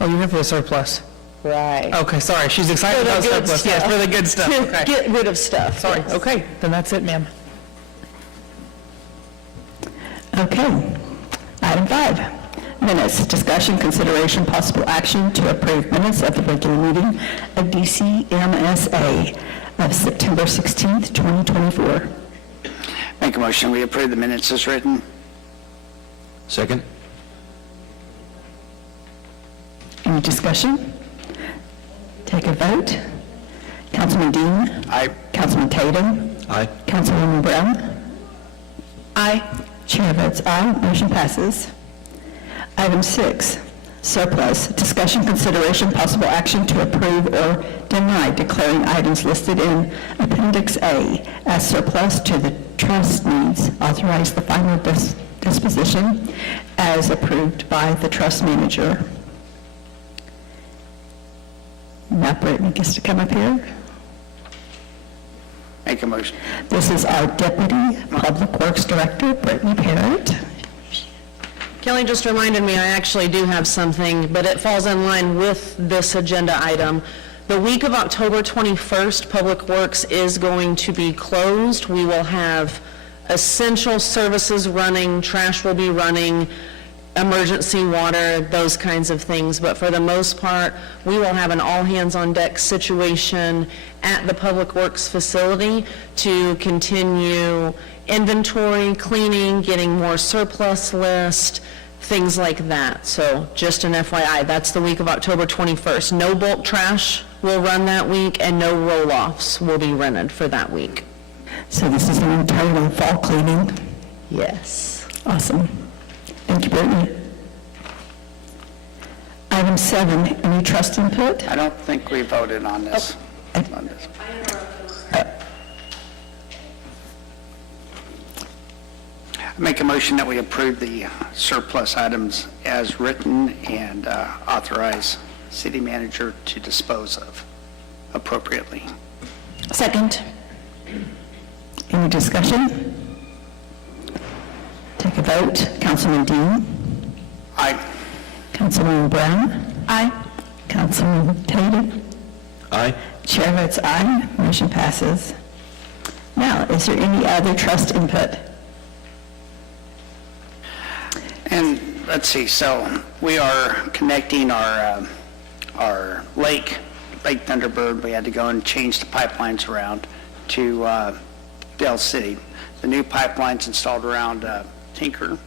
Oh, you're here for the surplus. Right. Okay, sorry, she's excited For the about good surplus. Yes, stuff. for the good stuff. Okay. Get rid of stuff. Sorry, yes. okay, then that's it, ma'am. Okay. Item 5, minutes, discussion, consideration, possible action to approve minutes of the regular meeting of DCMSA of September 16th, 2024. Make a motion, we approve the minutes as written. Second? Any discussion? Take a vote. Councilman Dean? Aye. Councilman Tatum? Aye. Councilwoman Brown? Aye. Chair votes aye, motion passes. Item 6, surplus, discussion, consideration, possible action to approve or deny declaring items listed in Appendix A as surplus to the trust needs, authorize the final disposition as approved by the trust manager. Now Brittany gets to come up here. Make a motion. This is our Deputy Public Works Director, Brittany Parrott. Kelly just reminded me I actually do have something, but it falls in line with this agenda item. The week of October 21st, Public Works is going to be closed. We will have essential services running, trash will be running, emergency water, those kinds of things. But for the most part, we will have an all-hands-on-deck situation at the Public Works facility to continue inventory, cleaning, getting more surplus list, things like that. So just an FYI, that's the week of October 21st. No bulk trash will run that week, and no roll-offs will be rented for that week. So this is an entirely fall cleaning. Yes. Awesome. Thank you, Brittany. Item 7, any trust input? I don't think we voted on this. On this. Make a motion that we approve the surplus items as written and authorize city manager to dispose of appropriately. Second. Any discussion? Take a vote. Councilman Dean? Aye. Councilwoman Brown? Aye. Councilman Tatum? Aye. Chair votes aye, motion passes. Now, is there any other trust input? And let's see, so we are connecting our Lake Thunderbird. We had to go and change the pipelines around to Del City. The new pipeline's installed around Tinker,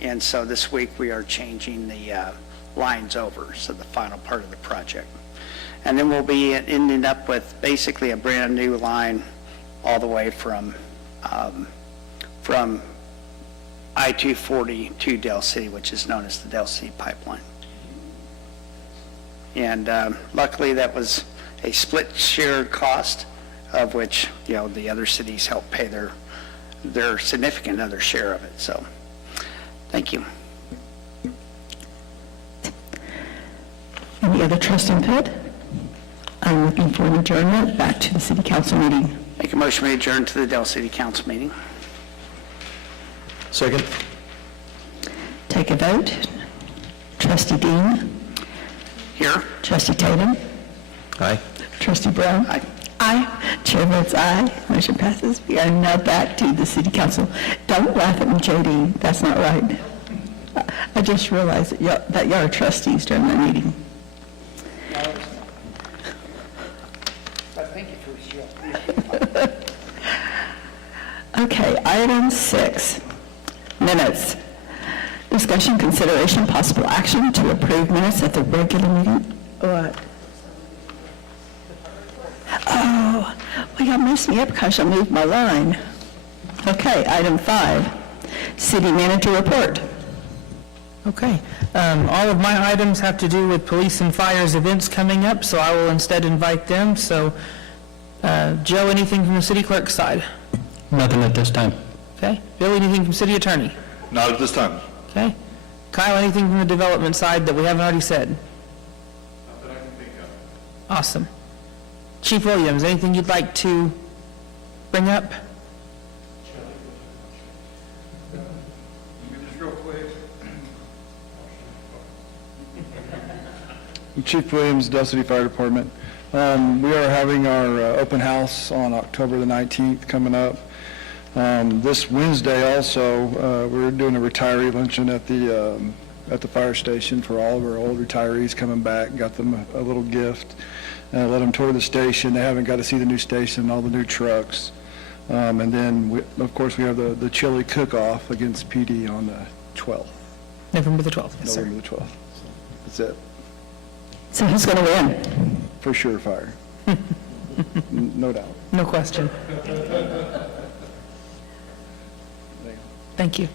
and so this week we are changing the lines over, so the final part of the project. And then we'll be ending up with basically a brand-new line all the way from I-240 to Del City, which is known as the Del City Pipeline. And luckily, that was a split shared cost, of which, the other cities helped pay their their significant other share of it, so, thank you. Any other trust input? I'm looking for an adjournment back to the city council meeting. Make a motion we adjourn to the Dell City Council meeting. Second? Take a vote. Trustee Dean? Here? Trustee Tatum? Aye. Trustee Brown? Aye. Aye. Chair votes aye. Motion passes. We are now back to the city council. Don't laugh at me, JD. That's not right. I just realized that y'all are trustees during that meeting. Thank you for your Okay, item 6, minutes. Discussion, consideration, possible action to approve minutes at the regular meeting. What? Oh, well, y'all messed me up because I moved my line. Okay, item 5, city manager report. Okay. All of my items have to do with police and fires events coming up, so I will instead invite them. So, Joe, anything from the city clerk's side? Nothing at this time. Okay. Bill, anything from city attorney? Not at this time. Okay. Kyle, anything from the development side that we haven't already said? Not that I can think of. Awesome. Chief Williams, anything you'd like to bring up? Just real quick. Chief Williams, Dell City Fire Department. We are having our open house on October the 19th coming up. This Wednesday also, we're doing a retiree luncheon at the fire station for all of our old retirees coming back. Got them a little gift. Let them tour the station. They haven't got to see the new station, all the new trucks. And then, of course, we have the chili cook-off against PD on the 12th. November the 12th, yes, sir. November the 12th. That's it. So who's going to win? For sure, fire. No doubt. No question. Thank you.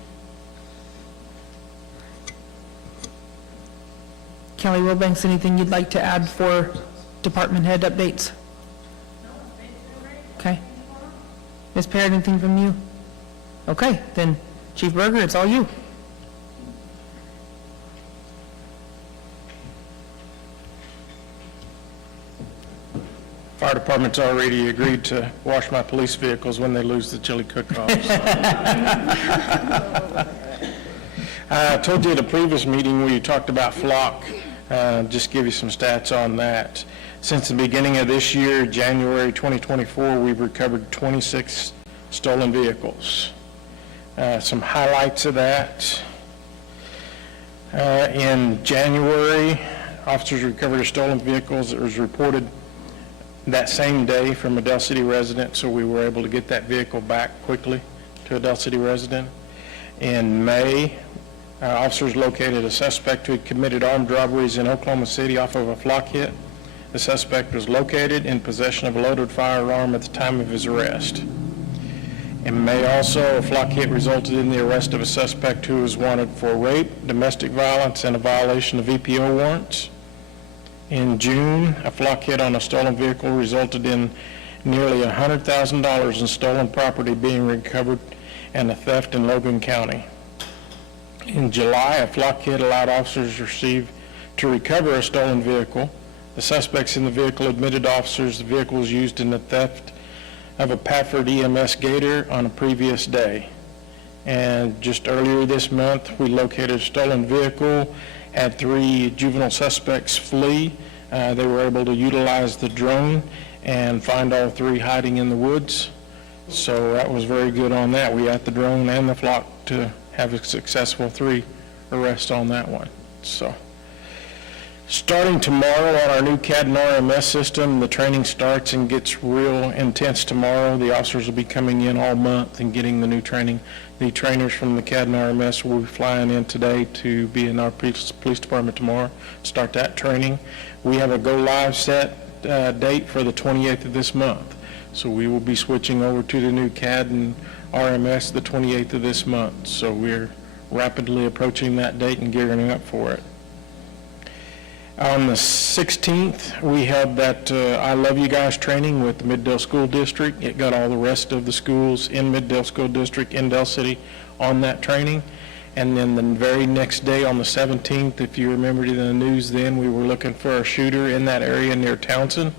Kelly Wilbanks, anything you'd like to add for department head updates? Okay. Ms. Parrott, anything from you? Okay, then Chief Berger, it's all you. Fire department's already agreed to wash my police vehicles when they lose the chili cook-offs. I told you at a previous meeting we talked about flock. Just give you some stats on that. Since the beginning of this year, January 2024, we've recovered 26 stolen vehicles. Some highlights of that. In January, officers recovered a stolen vehicles that was reported that same day from a Dell City resident, so we were able to get that vehicle back quickly to a Dell City resident. In May, officers located a suspect who had committed armed robberies in Oklahoma City off of a flock hit. The suspect was located in possession of a loaded firearm at the time of his arrest. In May also, a flock hit resulted in the arrest of a suspect who was wanted for rape, domestic violence, and a violation of EPO warrants. In June, a flock hit on a stolen vehicle resulted in nearly $100,000 in stolen property being recovered and a theft in Logan County. In July, a flock hit allowed officers to recover a stolen vehicle. The suspects in the vehicle admitted to officers the vehicle was used in the theft of a Pafford EMS Gator on a previous day. And just earlier this month, we located a stolen vehicle, had 3 juvenile suspects flee. They were able to utilize the drone and find all 3 hiding in the woods. So that was very good on that. We had the drone and the flock to have a successful 3 arrests on that one. So starting tomorrow on our new CAD and RMS system, the training starts and gets real intense tomorrow. The officers will be coming in all month and getting the new training. The trainers from the CAD and RMS will be flying in today to be in our police department tomorrow, start that training. We have a go-live set date for the 28th of this month. So we will be switching over to the new CAD and RMS the 28th of this month. So we're rapidly approaching that date and gearing up for it. On the 16th, we held that I Love You Guys training with the Middale School District. It got all the rest of the schools in Middale School District in Del City on that training. And then the very next day, on the 17th, if you remember in the news then, we were looking for a shooter in that area near Townsend.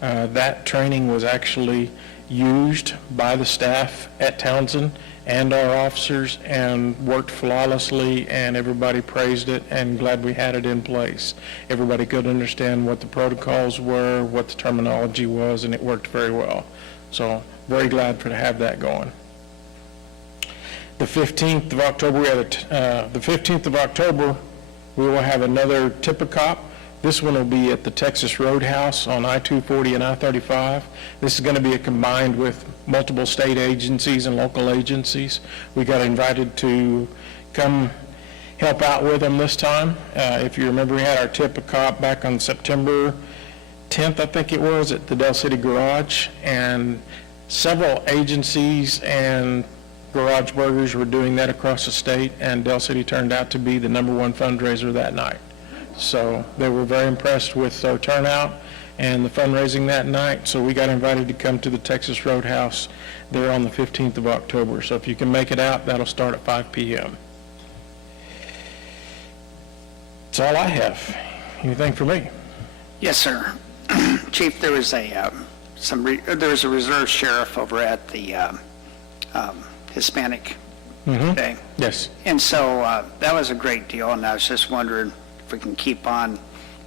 That training was actually used by the staff at Townsend and our officers and worked flawlessly, and everybody praised it and glad we had it in place. Everybody could understand what the protocols were, what the terminology was, and it worked very well. So very glad to have that going. The 15th of October, we will have another Tip-A-Cop. This one will be at the Texas Roadhouse on I-240 and I-35. This is going to be combined with multiple state agencies and local agencies. We got invited to come help out with them this time. If you remember, we had our Tip-A-Cop back on September 10th, I think it was, at the Del City Garage, and several agencies and Garage Burgers were doing that across the state, and Del City turned out to be the #1 fundraiser that night. So they were very impressed with our turnout and the fundraising that night, so we got invited to come to the Texas Roadhouse there on the 15th of October. So if you can make it out, that'll start at 5 p.m. That's all I have. Anything for me? Yes, sir. Chief, there was a reserve sheriff over at the Hispanic Day. Yes. And so that was a great deal, and I was just wondering if we can keep on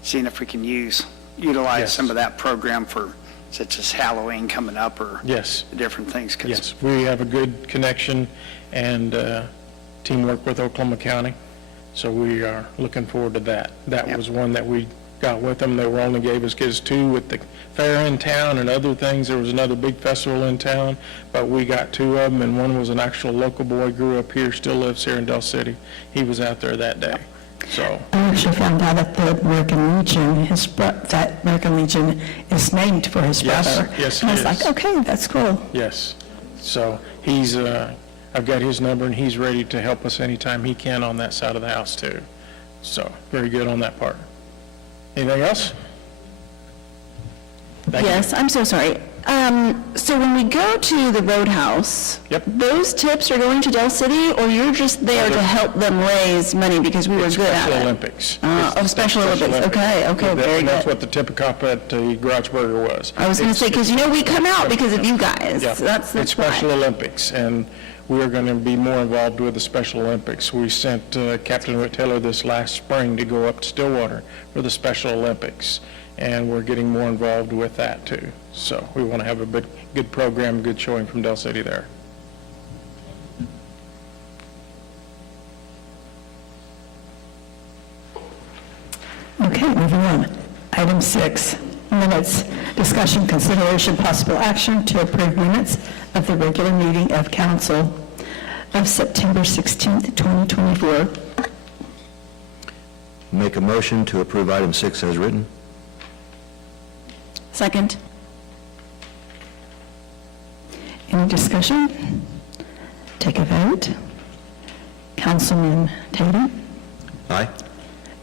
seeing if we can utilize Yes. some of that program for such as Halloween coming up or Yes. different things. 'Cause Yes, we have a good connection and teamwork with Oklahoma County, so we are looking forward to that. That Yep. was one that we got with them. They were only gave us kids 2 with the fair in town and other things. There was another big festival in town, but we got 2 of them, and one was an actual local boy, grew up here, still lives here in Del City. He was out there that day, so. I actually found out that the American Legion, that American Legion is named for his Yes, brother. yes, And I it was like, is. okay, that's cool. Yes, so he's, I've got his number, and he's ready to help us anytime he can on that side of the house, too. So, very good on that part. Anything else? Thank you. Yes, I'm so sorry. So when we go to the Roadhouse, Yep. those tips are going to Del City, or you're just there to help them raise money because we were good at Special it? Olympics. Special Olympics. Okay, very That's good. what the Tip-A-Cop at the Garage Burger was. I was going to say, because we come out because of you guys. Yeah, That's it's why. Special Olympics, and we are going to be more involved with the Special Olympics. We sent Captain Whit Taylor this last spring to go up to Stillwater for the Special Olympics, and we're getting more involved with that, too. So we want to have a good program, good showing from Del City there. Okay, moving on. Item 6, minutes. Discussion, consideration, possible action to approve minutes of the regular meeting of council of September 16th, 2024. Make a motion to approve item 6 as written. Second. Any discussion? Take a vote. Councilman Tatum? Aye.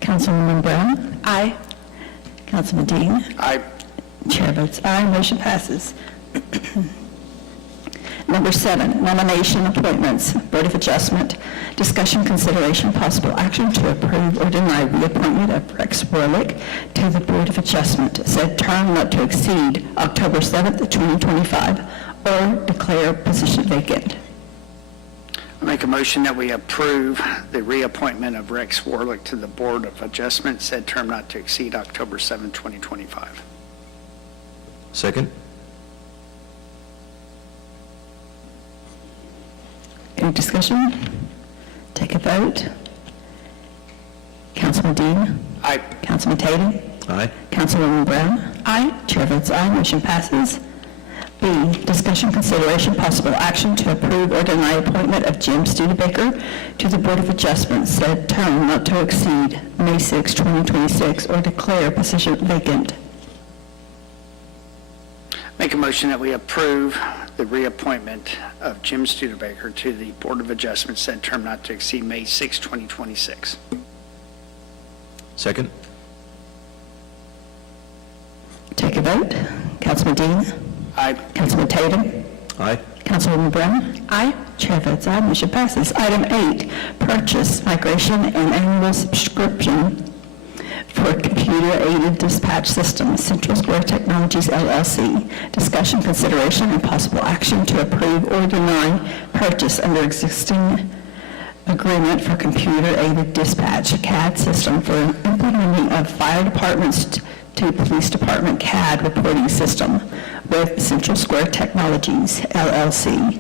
Councilwoman Brown? Aye. Councilman Dean? I Chair votes aye, motion passes. Number 7, nomination appointments, Board of Adjustment. Discussion, consideration, possible action to approve or deny reappointment of Rex Warlick to the Board of Adjustment, said term not to exceed October 7th, 2025, or declare position vacant. make a motion that we approve the reappointment of Rex Warlick to the Board of Adjustment, said term not to exceed October 7, 2025. Second? Any discussion? Take a vote. Councilman Dean? Aye. Councilman Tatum? Aye. Councilwoman Brown? Aye. Chair votes aye, motion passes. B, discussion, consideration, possible action to approve or deny appointment of Jim Studebaker to the Board of Adjustment, said term not to exceed May 6, 2026, or declare position vacant. Make a motion that we approve the reappointment of Jim Studebaker to the Board of Adjustment, said term not to exceed May 6, 2026. Second? vote. Councilman Dean. Aye. Councilman Tatum. Aye. Councilwoman Brown. Aye. Chair votes aye, motion passes. Item 8, purchase, migration, and annual subscription for computer-aided dispatch system, Central Square Technologies LLC. Discussion, consideration, and possible action to approve or deny purchase under existing agreement for computer-aided dispatch CAD system for implementing of fire departments to police department CAD reporting system with Central Square Technologies LLC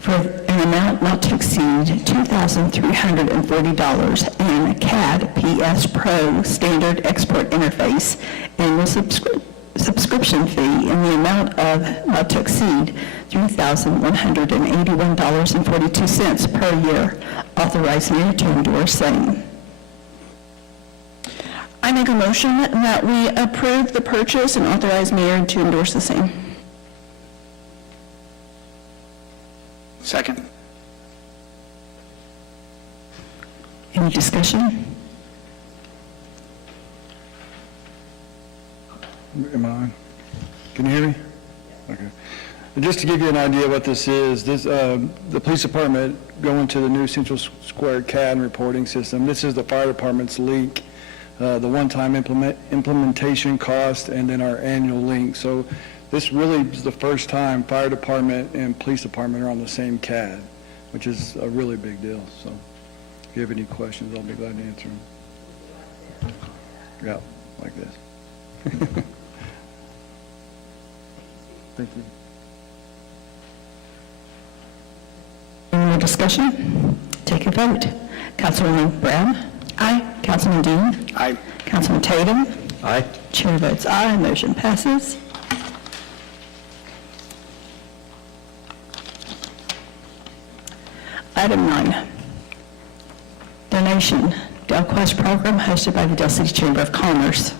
for an amount not to exceed $2,340 and CAD PS Pro standard export interface and the subscription fee in the amount of not to exceed $3,181.42 per year. Authorize mayor to endorse same. I make a motion that we approve the purchase and authorize mayor to endorse the same. Second. Any discussion? Am I on? Can you hear me? Okay. And just to give you an idea what this is, the police department going to the new Central Square CAD and reporting system. This is the fire department's link, the one-time implementation cost, and then our annual link. So this really is the first time fire department and police department are on the same CAD, which is a really big deal. So if you have any questions, I'll be glad to answer them. Yeah, like this. Thank you. Any more discussion? Take a vote. Councilwoman Brown? Aye. Councilman Dean? Aye. Councilman Tatum? Aye. Chair votes aye, motion passes. Item 9, donation, Delquest program hosted by the Del City Chamber of Commerce.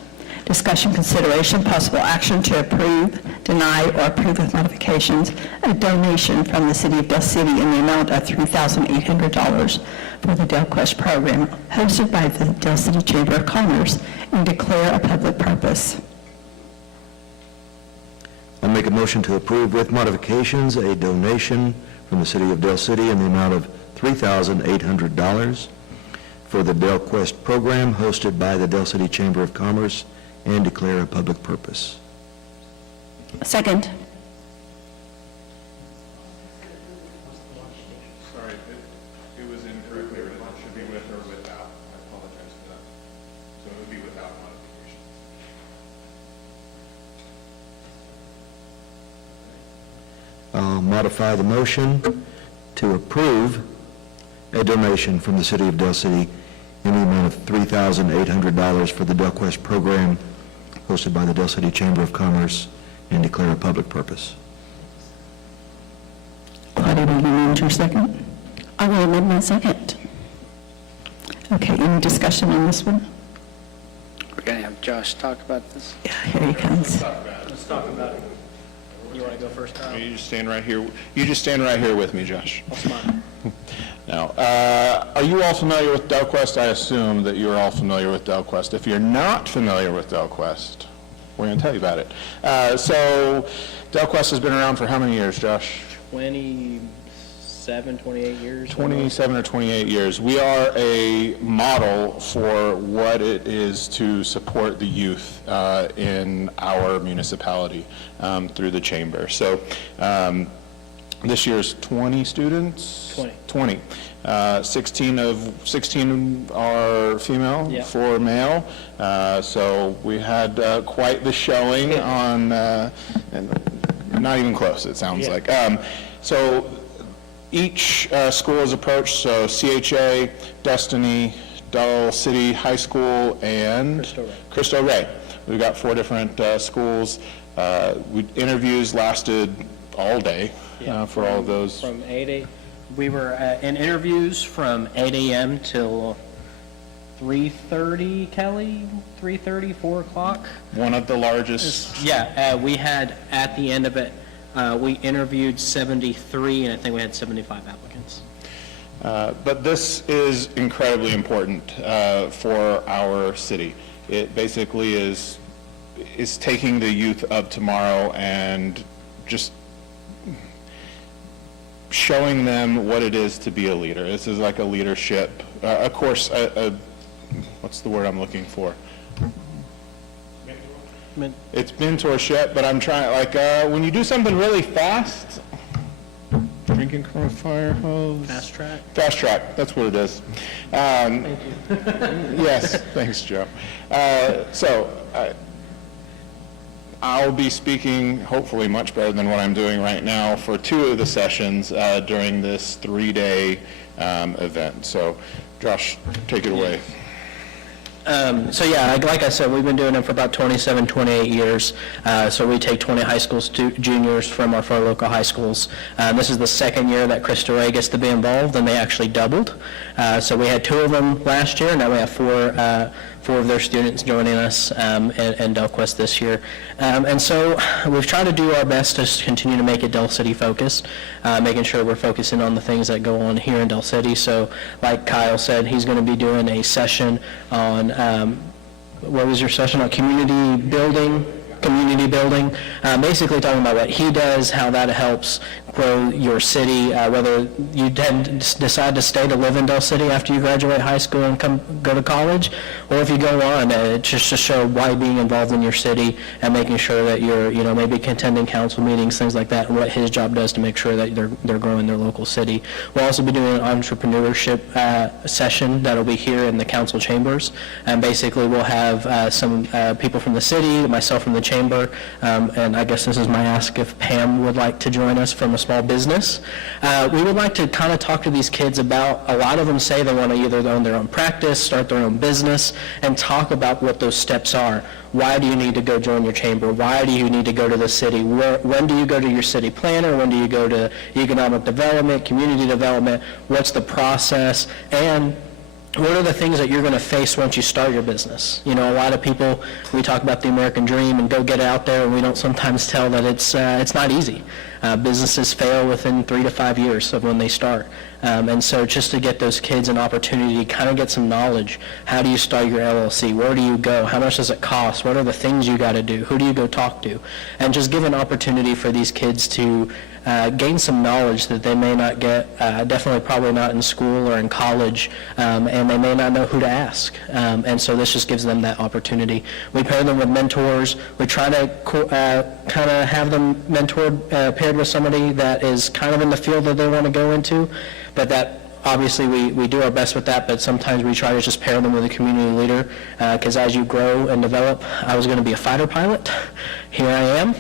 Discussion, consideration, possible action to approve, deny, or approve with modifications a donation from the City of Del City in the amount of $3,800 for the Delquest program hosted by the Del City Chamber of Commerce and declare a public purpose. I'll make a motion to approve with modifications a donation from the City of Del City in the amount of $3,800 for the Delquest program hosted by the Del City Chamber of Commerce and declare a public purpose. Second. Sorry, it was incorrectly written. It should be with or without. I apologize for that. So it would be without modifications. I'll modify the motion to approve a donation from the City of Del City in the amount of $3,800 for the Delquest program hosted by the Del City Chamber of Commerce and declare a public purpose. Claudia, will you amend your second? I will amend my second. Okay, any discussion on this one? We're going to have Josh talk about this. Yeah, here he comes. Let's talk about it. You want to go first, Kyle? You just stand right here. You just stand right here with me, Josh. I'll smile. Now, are you all familiar with Delquest? I assume that you're all familiar with Delquest. If you're not familiar with Delquest, we're going to tell you about it. So Delquest has been around for how many years, Josh? 27, 28 years. 27 or 28 years. We are a model for what it is to support the youth in our municipality through the chamber. So this year's 20 students? 20. 16 are female, Yep. 4 male. So we had quite the showing on, and not even close, it sounds like. So each school is approached, so CHA, Destiny, Del City High School, and Cristo Rey. We've got 4 different schools. Interviews lasted all day for all of those. From 8 we were in interviews from 8 a.m. till 3:30, Kelly? 3:30, 4 o'clock? One of the largest. Yeah, we had, at the end of it, we interviewed 73, and I think we had 75 applicants. But this is incredibly important for our city. It basically is is taking the youth of tomorrow and just showing them what it is to be a leader. This is like a leadership, of course, what's the word I'm looking for? It's mentorship, but I'm trying, like, when you do something really fast, drinking from a fire hose. Fast track? Fast track, that's what it is. Thank you. Yes, thanks, Joe. I'll be speaking, hopefully much better than what I'm doing right now, for 2 of the sessions during this 3-day event. So, Josh, take it away. So yeah, like I said, we've been doing it for about 27, 28 years. So we take 20 high school juniors from our 4 local high schools. This is the second year that Cristo Rey gets to be involved, and they actually doubled. So we had 2 of them last year, now we have 4 of their students joining us in Delquest this year. And so we've tried to do our best to continue to make it Del City focused, making sure we're focusing on the things that go on here in Del City. So like Kyle said, he's going to be doing a session on, what was your session on? Community building, basically talking about what he does, how that helps grow your city, whether you decide to stay to live in Del City after you graduate high school and go to college, or if you go on, just to show why being involved in your city and making sure that you're, maybe attending council meetings, things like that, and what his job does to make sure that they're growing their local city. We'll also be doing an entrepreneurship session that'll be here in the council chambers, and basically we'll have some people from the city, myself from the chamber, and I guess this is my ask if Pam would like to join us from a small business. We would like to kind of talk to these kids about, a lot of them say they want to either own their own practice, start their own business, and talk about what those steps are. Why do you need to go join your chamber? Why do you need to go to the city? When do you go to your city planner? When do you go to economic development, community development? What's the process? And what are the things that you're going to face once you start your business? A lot of people, we talk about the American dream and go get it out there, and we don't sometimes tell that it's not easy. Businesses fail within 3 to 5 years of when they start. And so just to get those kids an opportunity to kind of get some knowledge. How do you start your LLC? Where do you go? How much does it cost? What are the things you got to do? Who do you go talk to? And just give an opportunity for these kids to gain some knowledge that they may not get, definitely probably not in school or in college, and they may not know who to ask. And so this just gives them that opportunity. We pair them with mentors. We try to kind of have them mentored, paired with somebody that is kind of in the field that they want to go into, but that obviously we do our best with that, but sometimes we try to just pair them with a community leader, because as you grow and develop, I was going to be a fighter pilot. Here I am.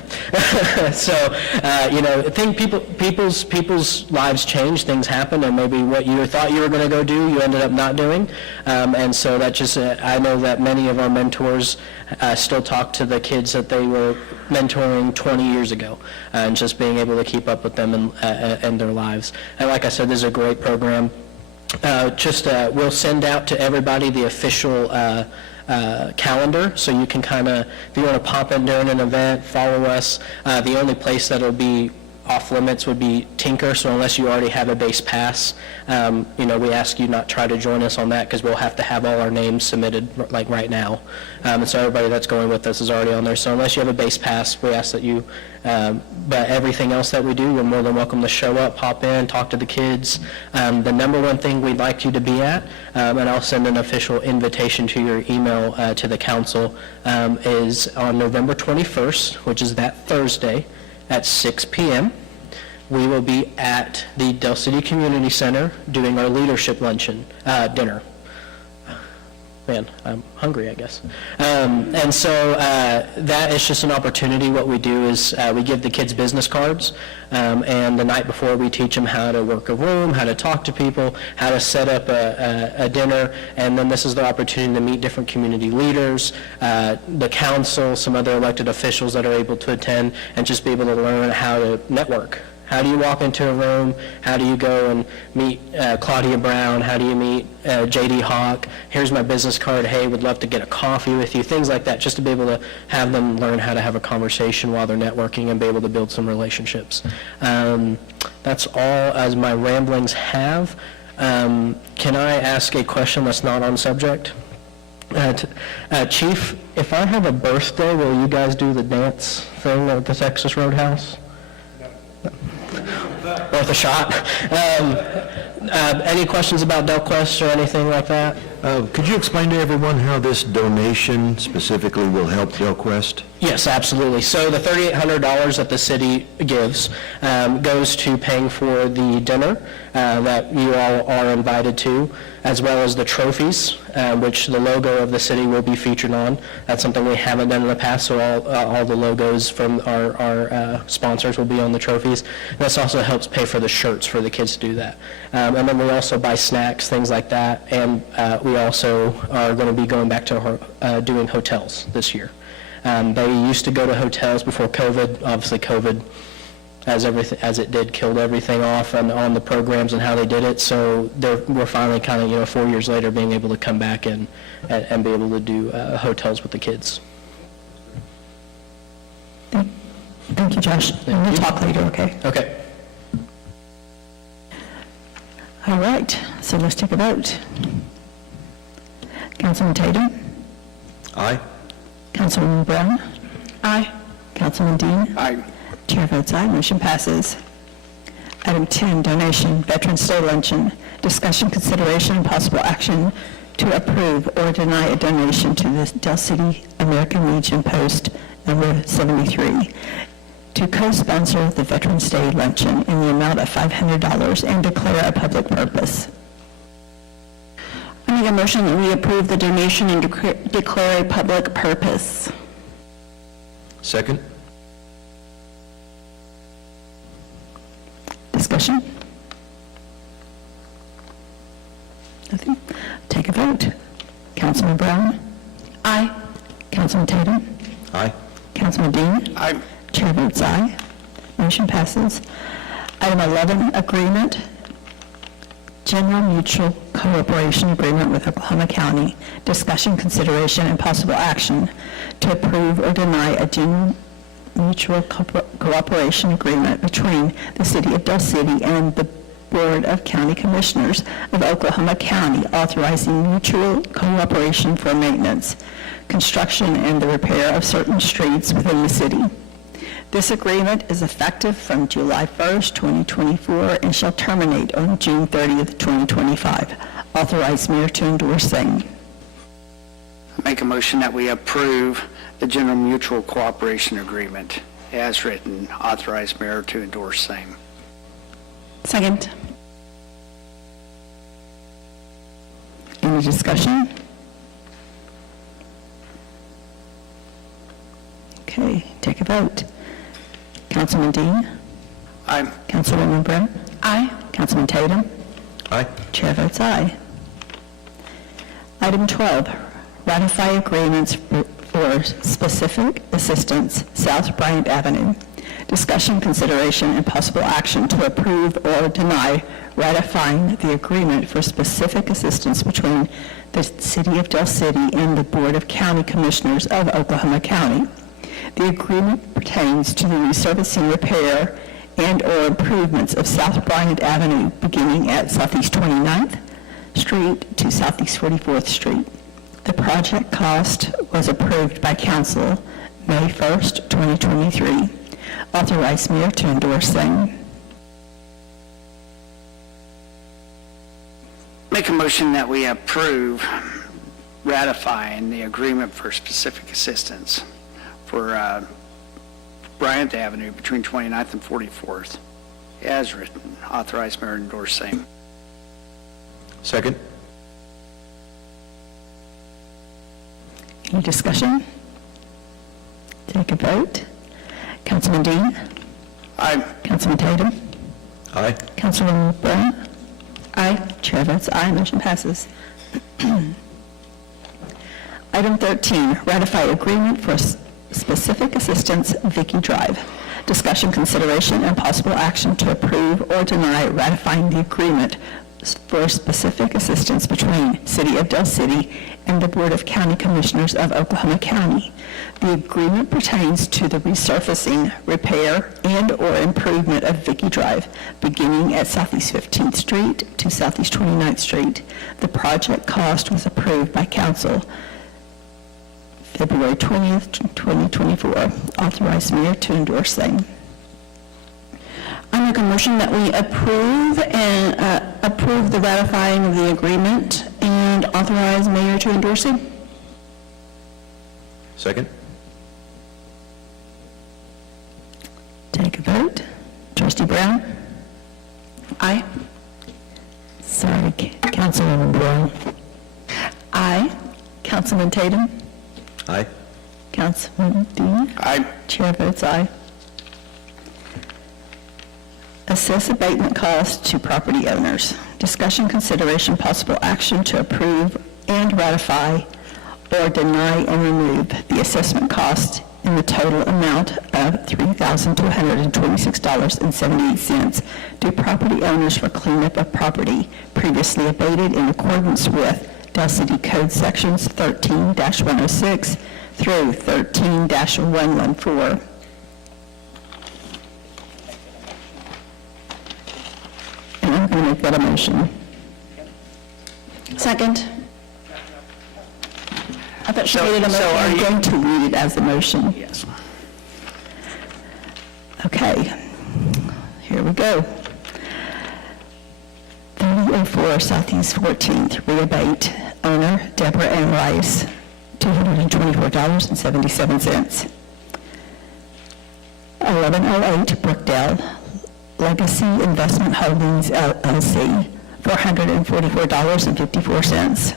So, I think people's lives change, things happen, and maybe what you thought you were going to go do, you ended up not doing. And so that just, I know that many of our mentors still talk to the kids that they were mentoring 20 years ago, and just being able to keep up with them in their lives. And like I said, this is a great program. We'll send out to everybody the official calendar, so you can kind of, if you want to pop in during an event, follow us. The only place that'll be off limits would be Tinker, so unless you already have a base pass, we ask you not try to join us on that, because we'll have to have all our names submitted like right now. And so everybody that's going with us is already on there. So unless you have a base pass, we ask that you, but everything else that we do, you're more than welcome to show up, pop in, talk to the kids. The number one thing we'd like you to be at, and I'll send an official invitation to your email to the council, is on November 21st, which is that Thursday, at 6 p.m. We will be at the Del City Community Center doing our leadership dinner. Man, I'm hungry, I guess. And so that is just an opportunity. What we do is we give the kids business cards, and the night before we teach them how to work a room, how to talk to people, how to set up a dinner, and then this is the opportunity to meet different community leaders, the council, some other elected officials that are able to attend, and just be able to learn how to network. How do you walk into a room? How do you go and meet Claudia Brown? How do you meet J.D. Hawk? Here's my business card. Hey, would love to get a coffee with you. Things like that, just to be able to have them learn how to have a conversation while they're networking and be able to build some relationships. That's all as my ramblings have. Can I ask a question that's not on subject? Chief, if I have a birthday, will you guys do the dance thing at the Texas Roadhouse? Worth a shot. Any questions about Delquest or anything like that? Could you explain to everyone how this donation specifically will help Delquest? Yes, absolutely. So the $3,800 that the city gives goes to paying for the dinner that you all are invited to, as well as the trophies, which the logo of the city will be featured on. That's something we haven't done in the past, so all the logos from our sponsors will be on the trophies. And this also helps pay for the shirts for the kids to do that. And then we also buy snacks, things like that, and we also are going to be going back to doing hotels this year. They used to go to hotels before COVID. Obviously, COVID, as it did, killed everything off on the programs and how they did it. So we're finally kind of, 4 years later, being able to come back and be able to do hotels with the kids. Thank you, Josh. We'll talk later, okay? Okay. All right, so let's take a vote. Councilman Tatum? Aye. Councilwoman Brown? Aye. Councilman Dean? Aye. Chair votes aye, motion passes. Item 10, donation, Veterans Day Luncheon. Discussion, consideration, and possible action to approve or deny a donation to the Del City American Legion Post number 73 to co-sponsor the Veterans Day Luncheon in the amount of $500 and declare a public purpose. I make a motion that we approve the donation and declare a public purpose. Second? Discussion? Nothing? Take a vote. Councilman Brown? Aye. Councilman Tatum? Aye. Councilman Dean? Aye. Chair votes aye. Motion passes. Item 11, agreement, general mutual cooperation agreement with Oklahoma County. Discussion, consideration, and possible action to approve or deny a general mutual cooperation agreement between the City of Del City and the Board of County Commissioners of Oklahoma County authorizing mutual cooperation for maintenance, construction, and the repair of certain streets within the city. This agreement is effective from July 1st, 2024, and shall terminate on June 30th, 2025. Authorize mayor to endorse same. Make a motion that we approve the general mutual cooperation agreement as written. Authorize mayor to endorse same. Second. Any discussion? Okay, take a vote. Councilman Dean? Aye. Councilwoman Brown? Aye. Councilman Tatum? Aye. Chair votes aye. Item 12, ratify agreements for specific assistance, South Bryant Avenue. Discussion, consideration, and possible action to approve or deny ratifying the agreement for specific assistance between the City of Del City and the Board of County Commissioners of Oklahoma County. The agreement pertains to the resurfacing, repair, and/or improvements of South Bryant Avenue beginning at Southeast 29th Street to Southeast 44th Street. The project cost was approved by council May 1st, 2023. Authorize mayor to endorse same. Make a motion that we approve ratifying the agreement for specific assistance for Bryant Avenue between 29th and 44th as written. Authorize mayor to endorse same. Second? Any discussion? Take a vote. Councilman Dean? Aye. Councilman Tatum? Aye. Councilwoman Brown? Aye. Chair votes aye, motion passes. Item 13, ratify agreement for specific assistance, Vicky Drive. Discussion, consideration, and possible action to approve or deny ratifying the agreement for specific assistance between City of Del City and the Board of County Commissioners of Oklahoma County. The agreement pertains to the resurfacing, repair, and/or improvement of Vicky Drive, beginning at Southeast 15th Street to Southeast 29th Street. The project cost was approved by council February 20th, 2024. Authorize mayor to endorse same. I make a motion that we approve the ratifying of the agreement and authorize mayor to endorse it. Second? Take a vote. Trustee Brown? Aye. Sorry, Councilwoman Brown. Aye. Councilman Tatum? Aye. Councilman Dean? Aye. Chair votes aye. Assess abatement costs to property owners. Discussion, consideration, possible action to approve and ratify or deny and remove the assessment cost in the total amount of $3,226.78 due property owners for cleanup of property previously abated in accordance with Del City Code Sections 13-106 through 13-114. And I'm going to make that a motion. Second. I thought she made it a motion. I'm going to read it as a motion. Yes. Okay, here we go. 3004 Southeast 14th, rebate, owner Deborah Ann Rice, $224.77. 1108 Brookdale, Legacy Investment Holdings LLC, $444.54.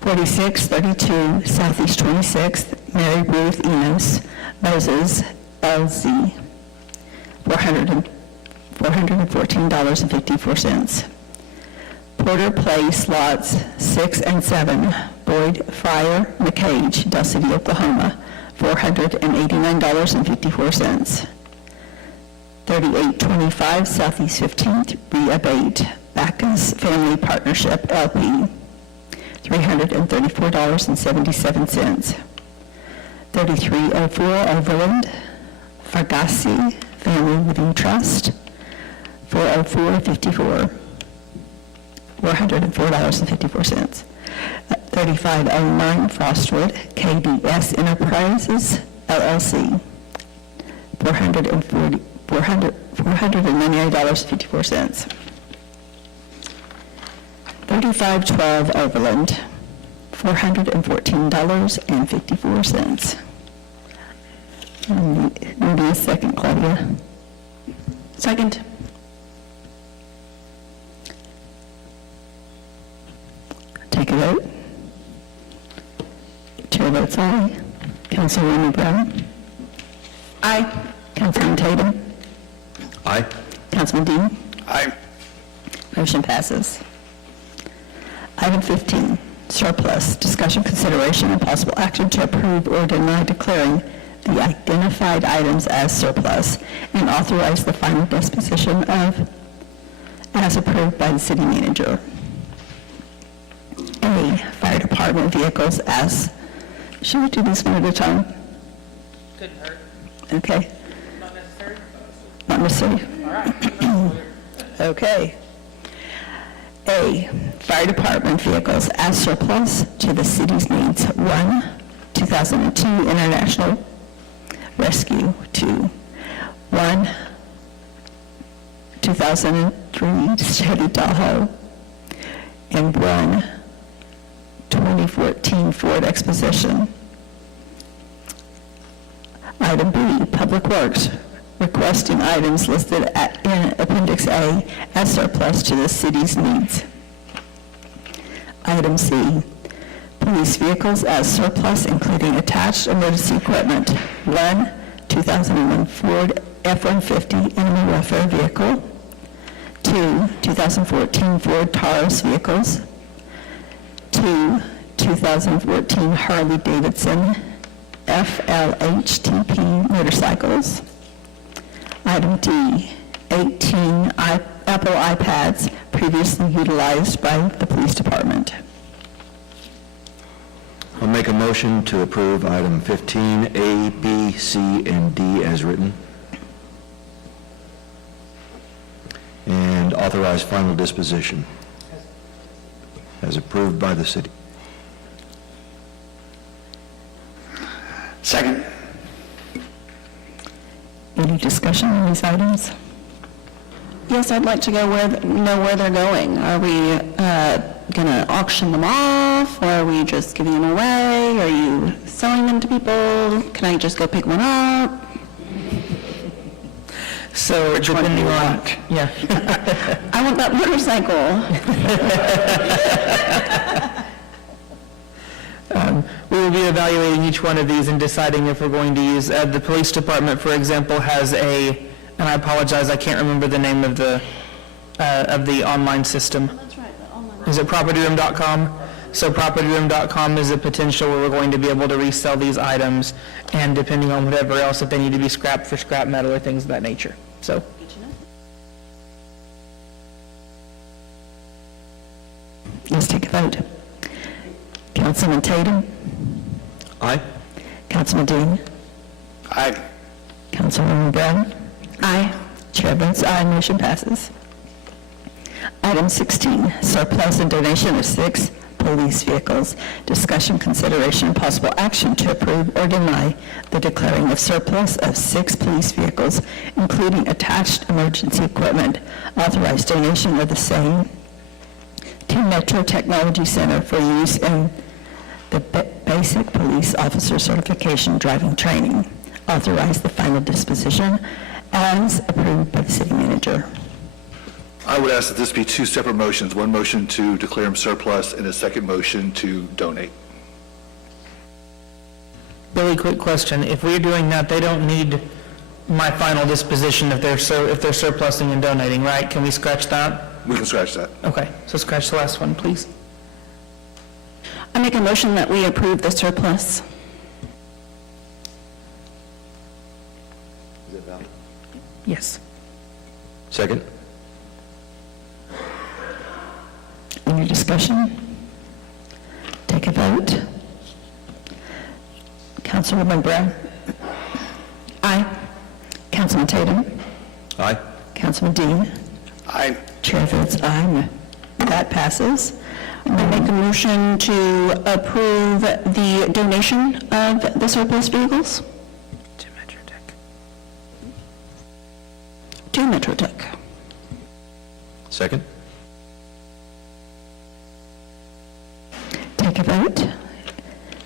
4632 Southeast 26th, Mary Ruth Enos, Moses, LZ, $414.54. Porter Place, lots 6 and 7, Boyd Fryer McCage, Del City, Oklahoma, $489.54. 3825 Southeast 15th, Reabate, Bacchus Family Partnership, LP, $334.77. 3304 Overland, Fargassi Family Living Trust, $404.54. $404.54. 3509 Frostwood, KDS Enterprises, LLC, $499.54. 3512 Overland, $414.54. Need a second, Claudia. Second. Take a vote. Chair votes aye. Councilwoman Brown? Aye. Councilman Tatum? Aye. Councilman Dean? Aye. Motion passes. Item 15, surplus. Discussion, consideration, and possible action to approve or deny declaring the identified items as surplus and authorize the final disposition of as approved by the city manager. A, fire department vehicles as, should we do this one at a time? Couldn't hurt. Okay. Not necessary? Not necessary. All right. Okay. A, fire department vehicles as surplus to the city's needs. 1, 2002 International Rescue. 2, 1, 2003 Chevy Tahoe. And 1, 2014 Ford Expedition. Item B, Public Works, requesting items listed in Appendix A as surplus to the city's needs. Item C, police vehicles as surplus, including attached emergency equipment. 1, 2001 Ford F-150 Enemy Welfare Vehicle. 2, 2014 Ford Taurus vehicles. 2, 2014 Harley Davidson FLHTP motorcycles. Item D, 18 Apple iPads previously utilized by the police department. I'll make a motion to approve item 15, A, B, C, and D as written, and authorize final disposition as approved by the city. Second. Any discussion on these items? Yes, I'd like to know where they're going. Are we going to auction them off, or are we just giving them away? Are you selling them to people? Can I just go pick one up? So depending on, yeah. I want that motorcycle. We will be evaluating each one of these and deciding if we're going to use, the police department, for example, has and I apologize, I can't remember the name of the online system. That's right, the online. Is it propertyroom.com? So propertyroom.com is a potential where we're going to be able to resell these items, and depending on whatever else, if they need to be scrapped for scrap metal or things of that nature. So, Let's take a vote. Councilman Tatum? Aye. Councilman Dean? Aye. Councilwoman Brown? Aye. Chair votes aye, motion passes. Item 16, surplus and donation of 6 police vehicles. Discussion, consideration, and possible action to approve or deny the declaring of surplus of 6 police vehicles, including attached emergency equipment. Authorized donation of the same to Metro Technology Center for use in the basic police officer certification driving training. Authorize the final disposition as approved by the city manager. I would ask that this be 2 separate motions, one motion to declare them surplus and a second motion to donate. Billy, quick question. If we're doing that, they don't need my final disposition if they're surplusing and donating, right? Can we scratch that? We can scratch that. Okay, so scratch the last one, please. I make a motion that we approve the surplus. Yes. Second? Any discussion? Take a vote. Councilwoman Brown? Aye. Councilman Tatum? Aye. Councilman Dean? Aye. Chair votes aye. That passes. I make a motion to approve the donation of the surplus vehicles To Metro Tech. to Metro Tech. Second? Take a vote.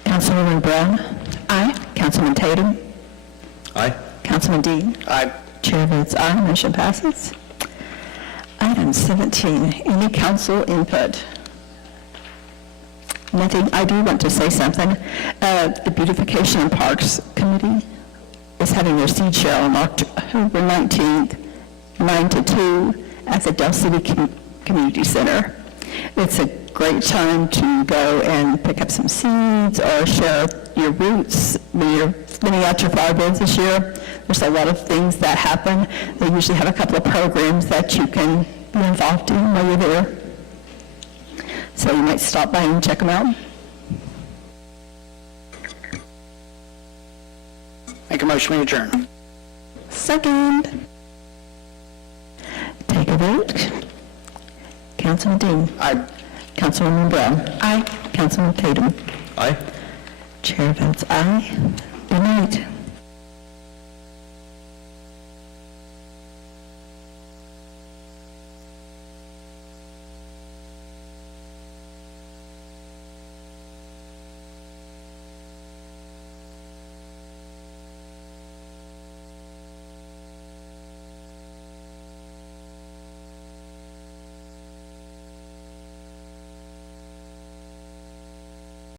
Councilwoman Brown? Aye. Councilman Tatum? Aye. Councilman Dean? Aye. Chair votes aye, motion passes. Item 17, any council input? Nothing. I do want to say something. The Beautification and Parks Committee is having their seed show on October 19th, 9 to 2 at the Del City Community Center. It's a great time to go and pick up some seeds or share your roots when you're spinning out your flower beds this year. There's a lot of things that happen. They usually have a couple of programs that you can be involved in while you're there. So you might stop by and check them out. Make a motion, we adjourn. Second. Take a vote. Councilman Dean. Aye. Councilwoman Brown. Aye. Councilman Tatum. Aye. Chair votes aye. Good night.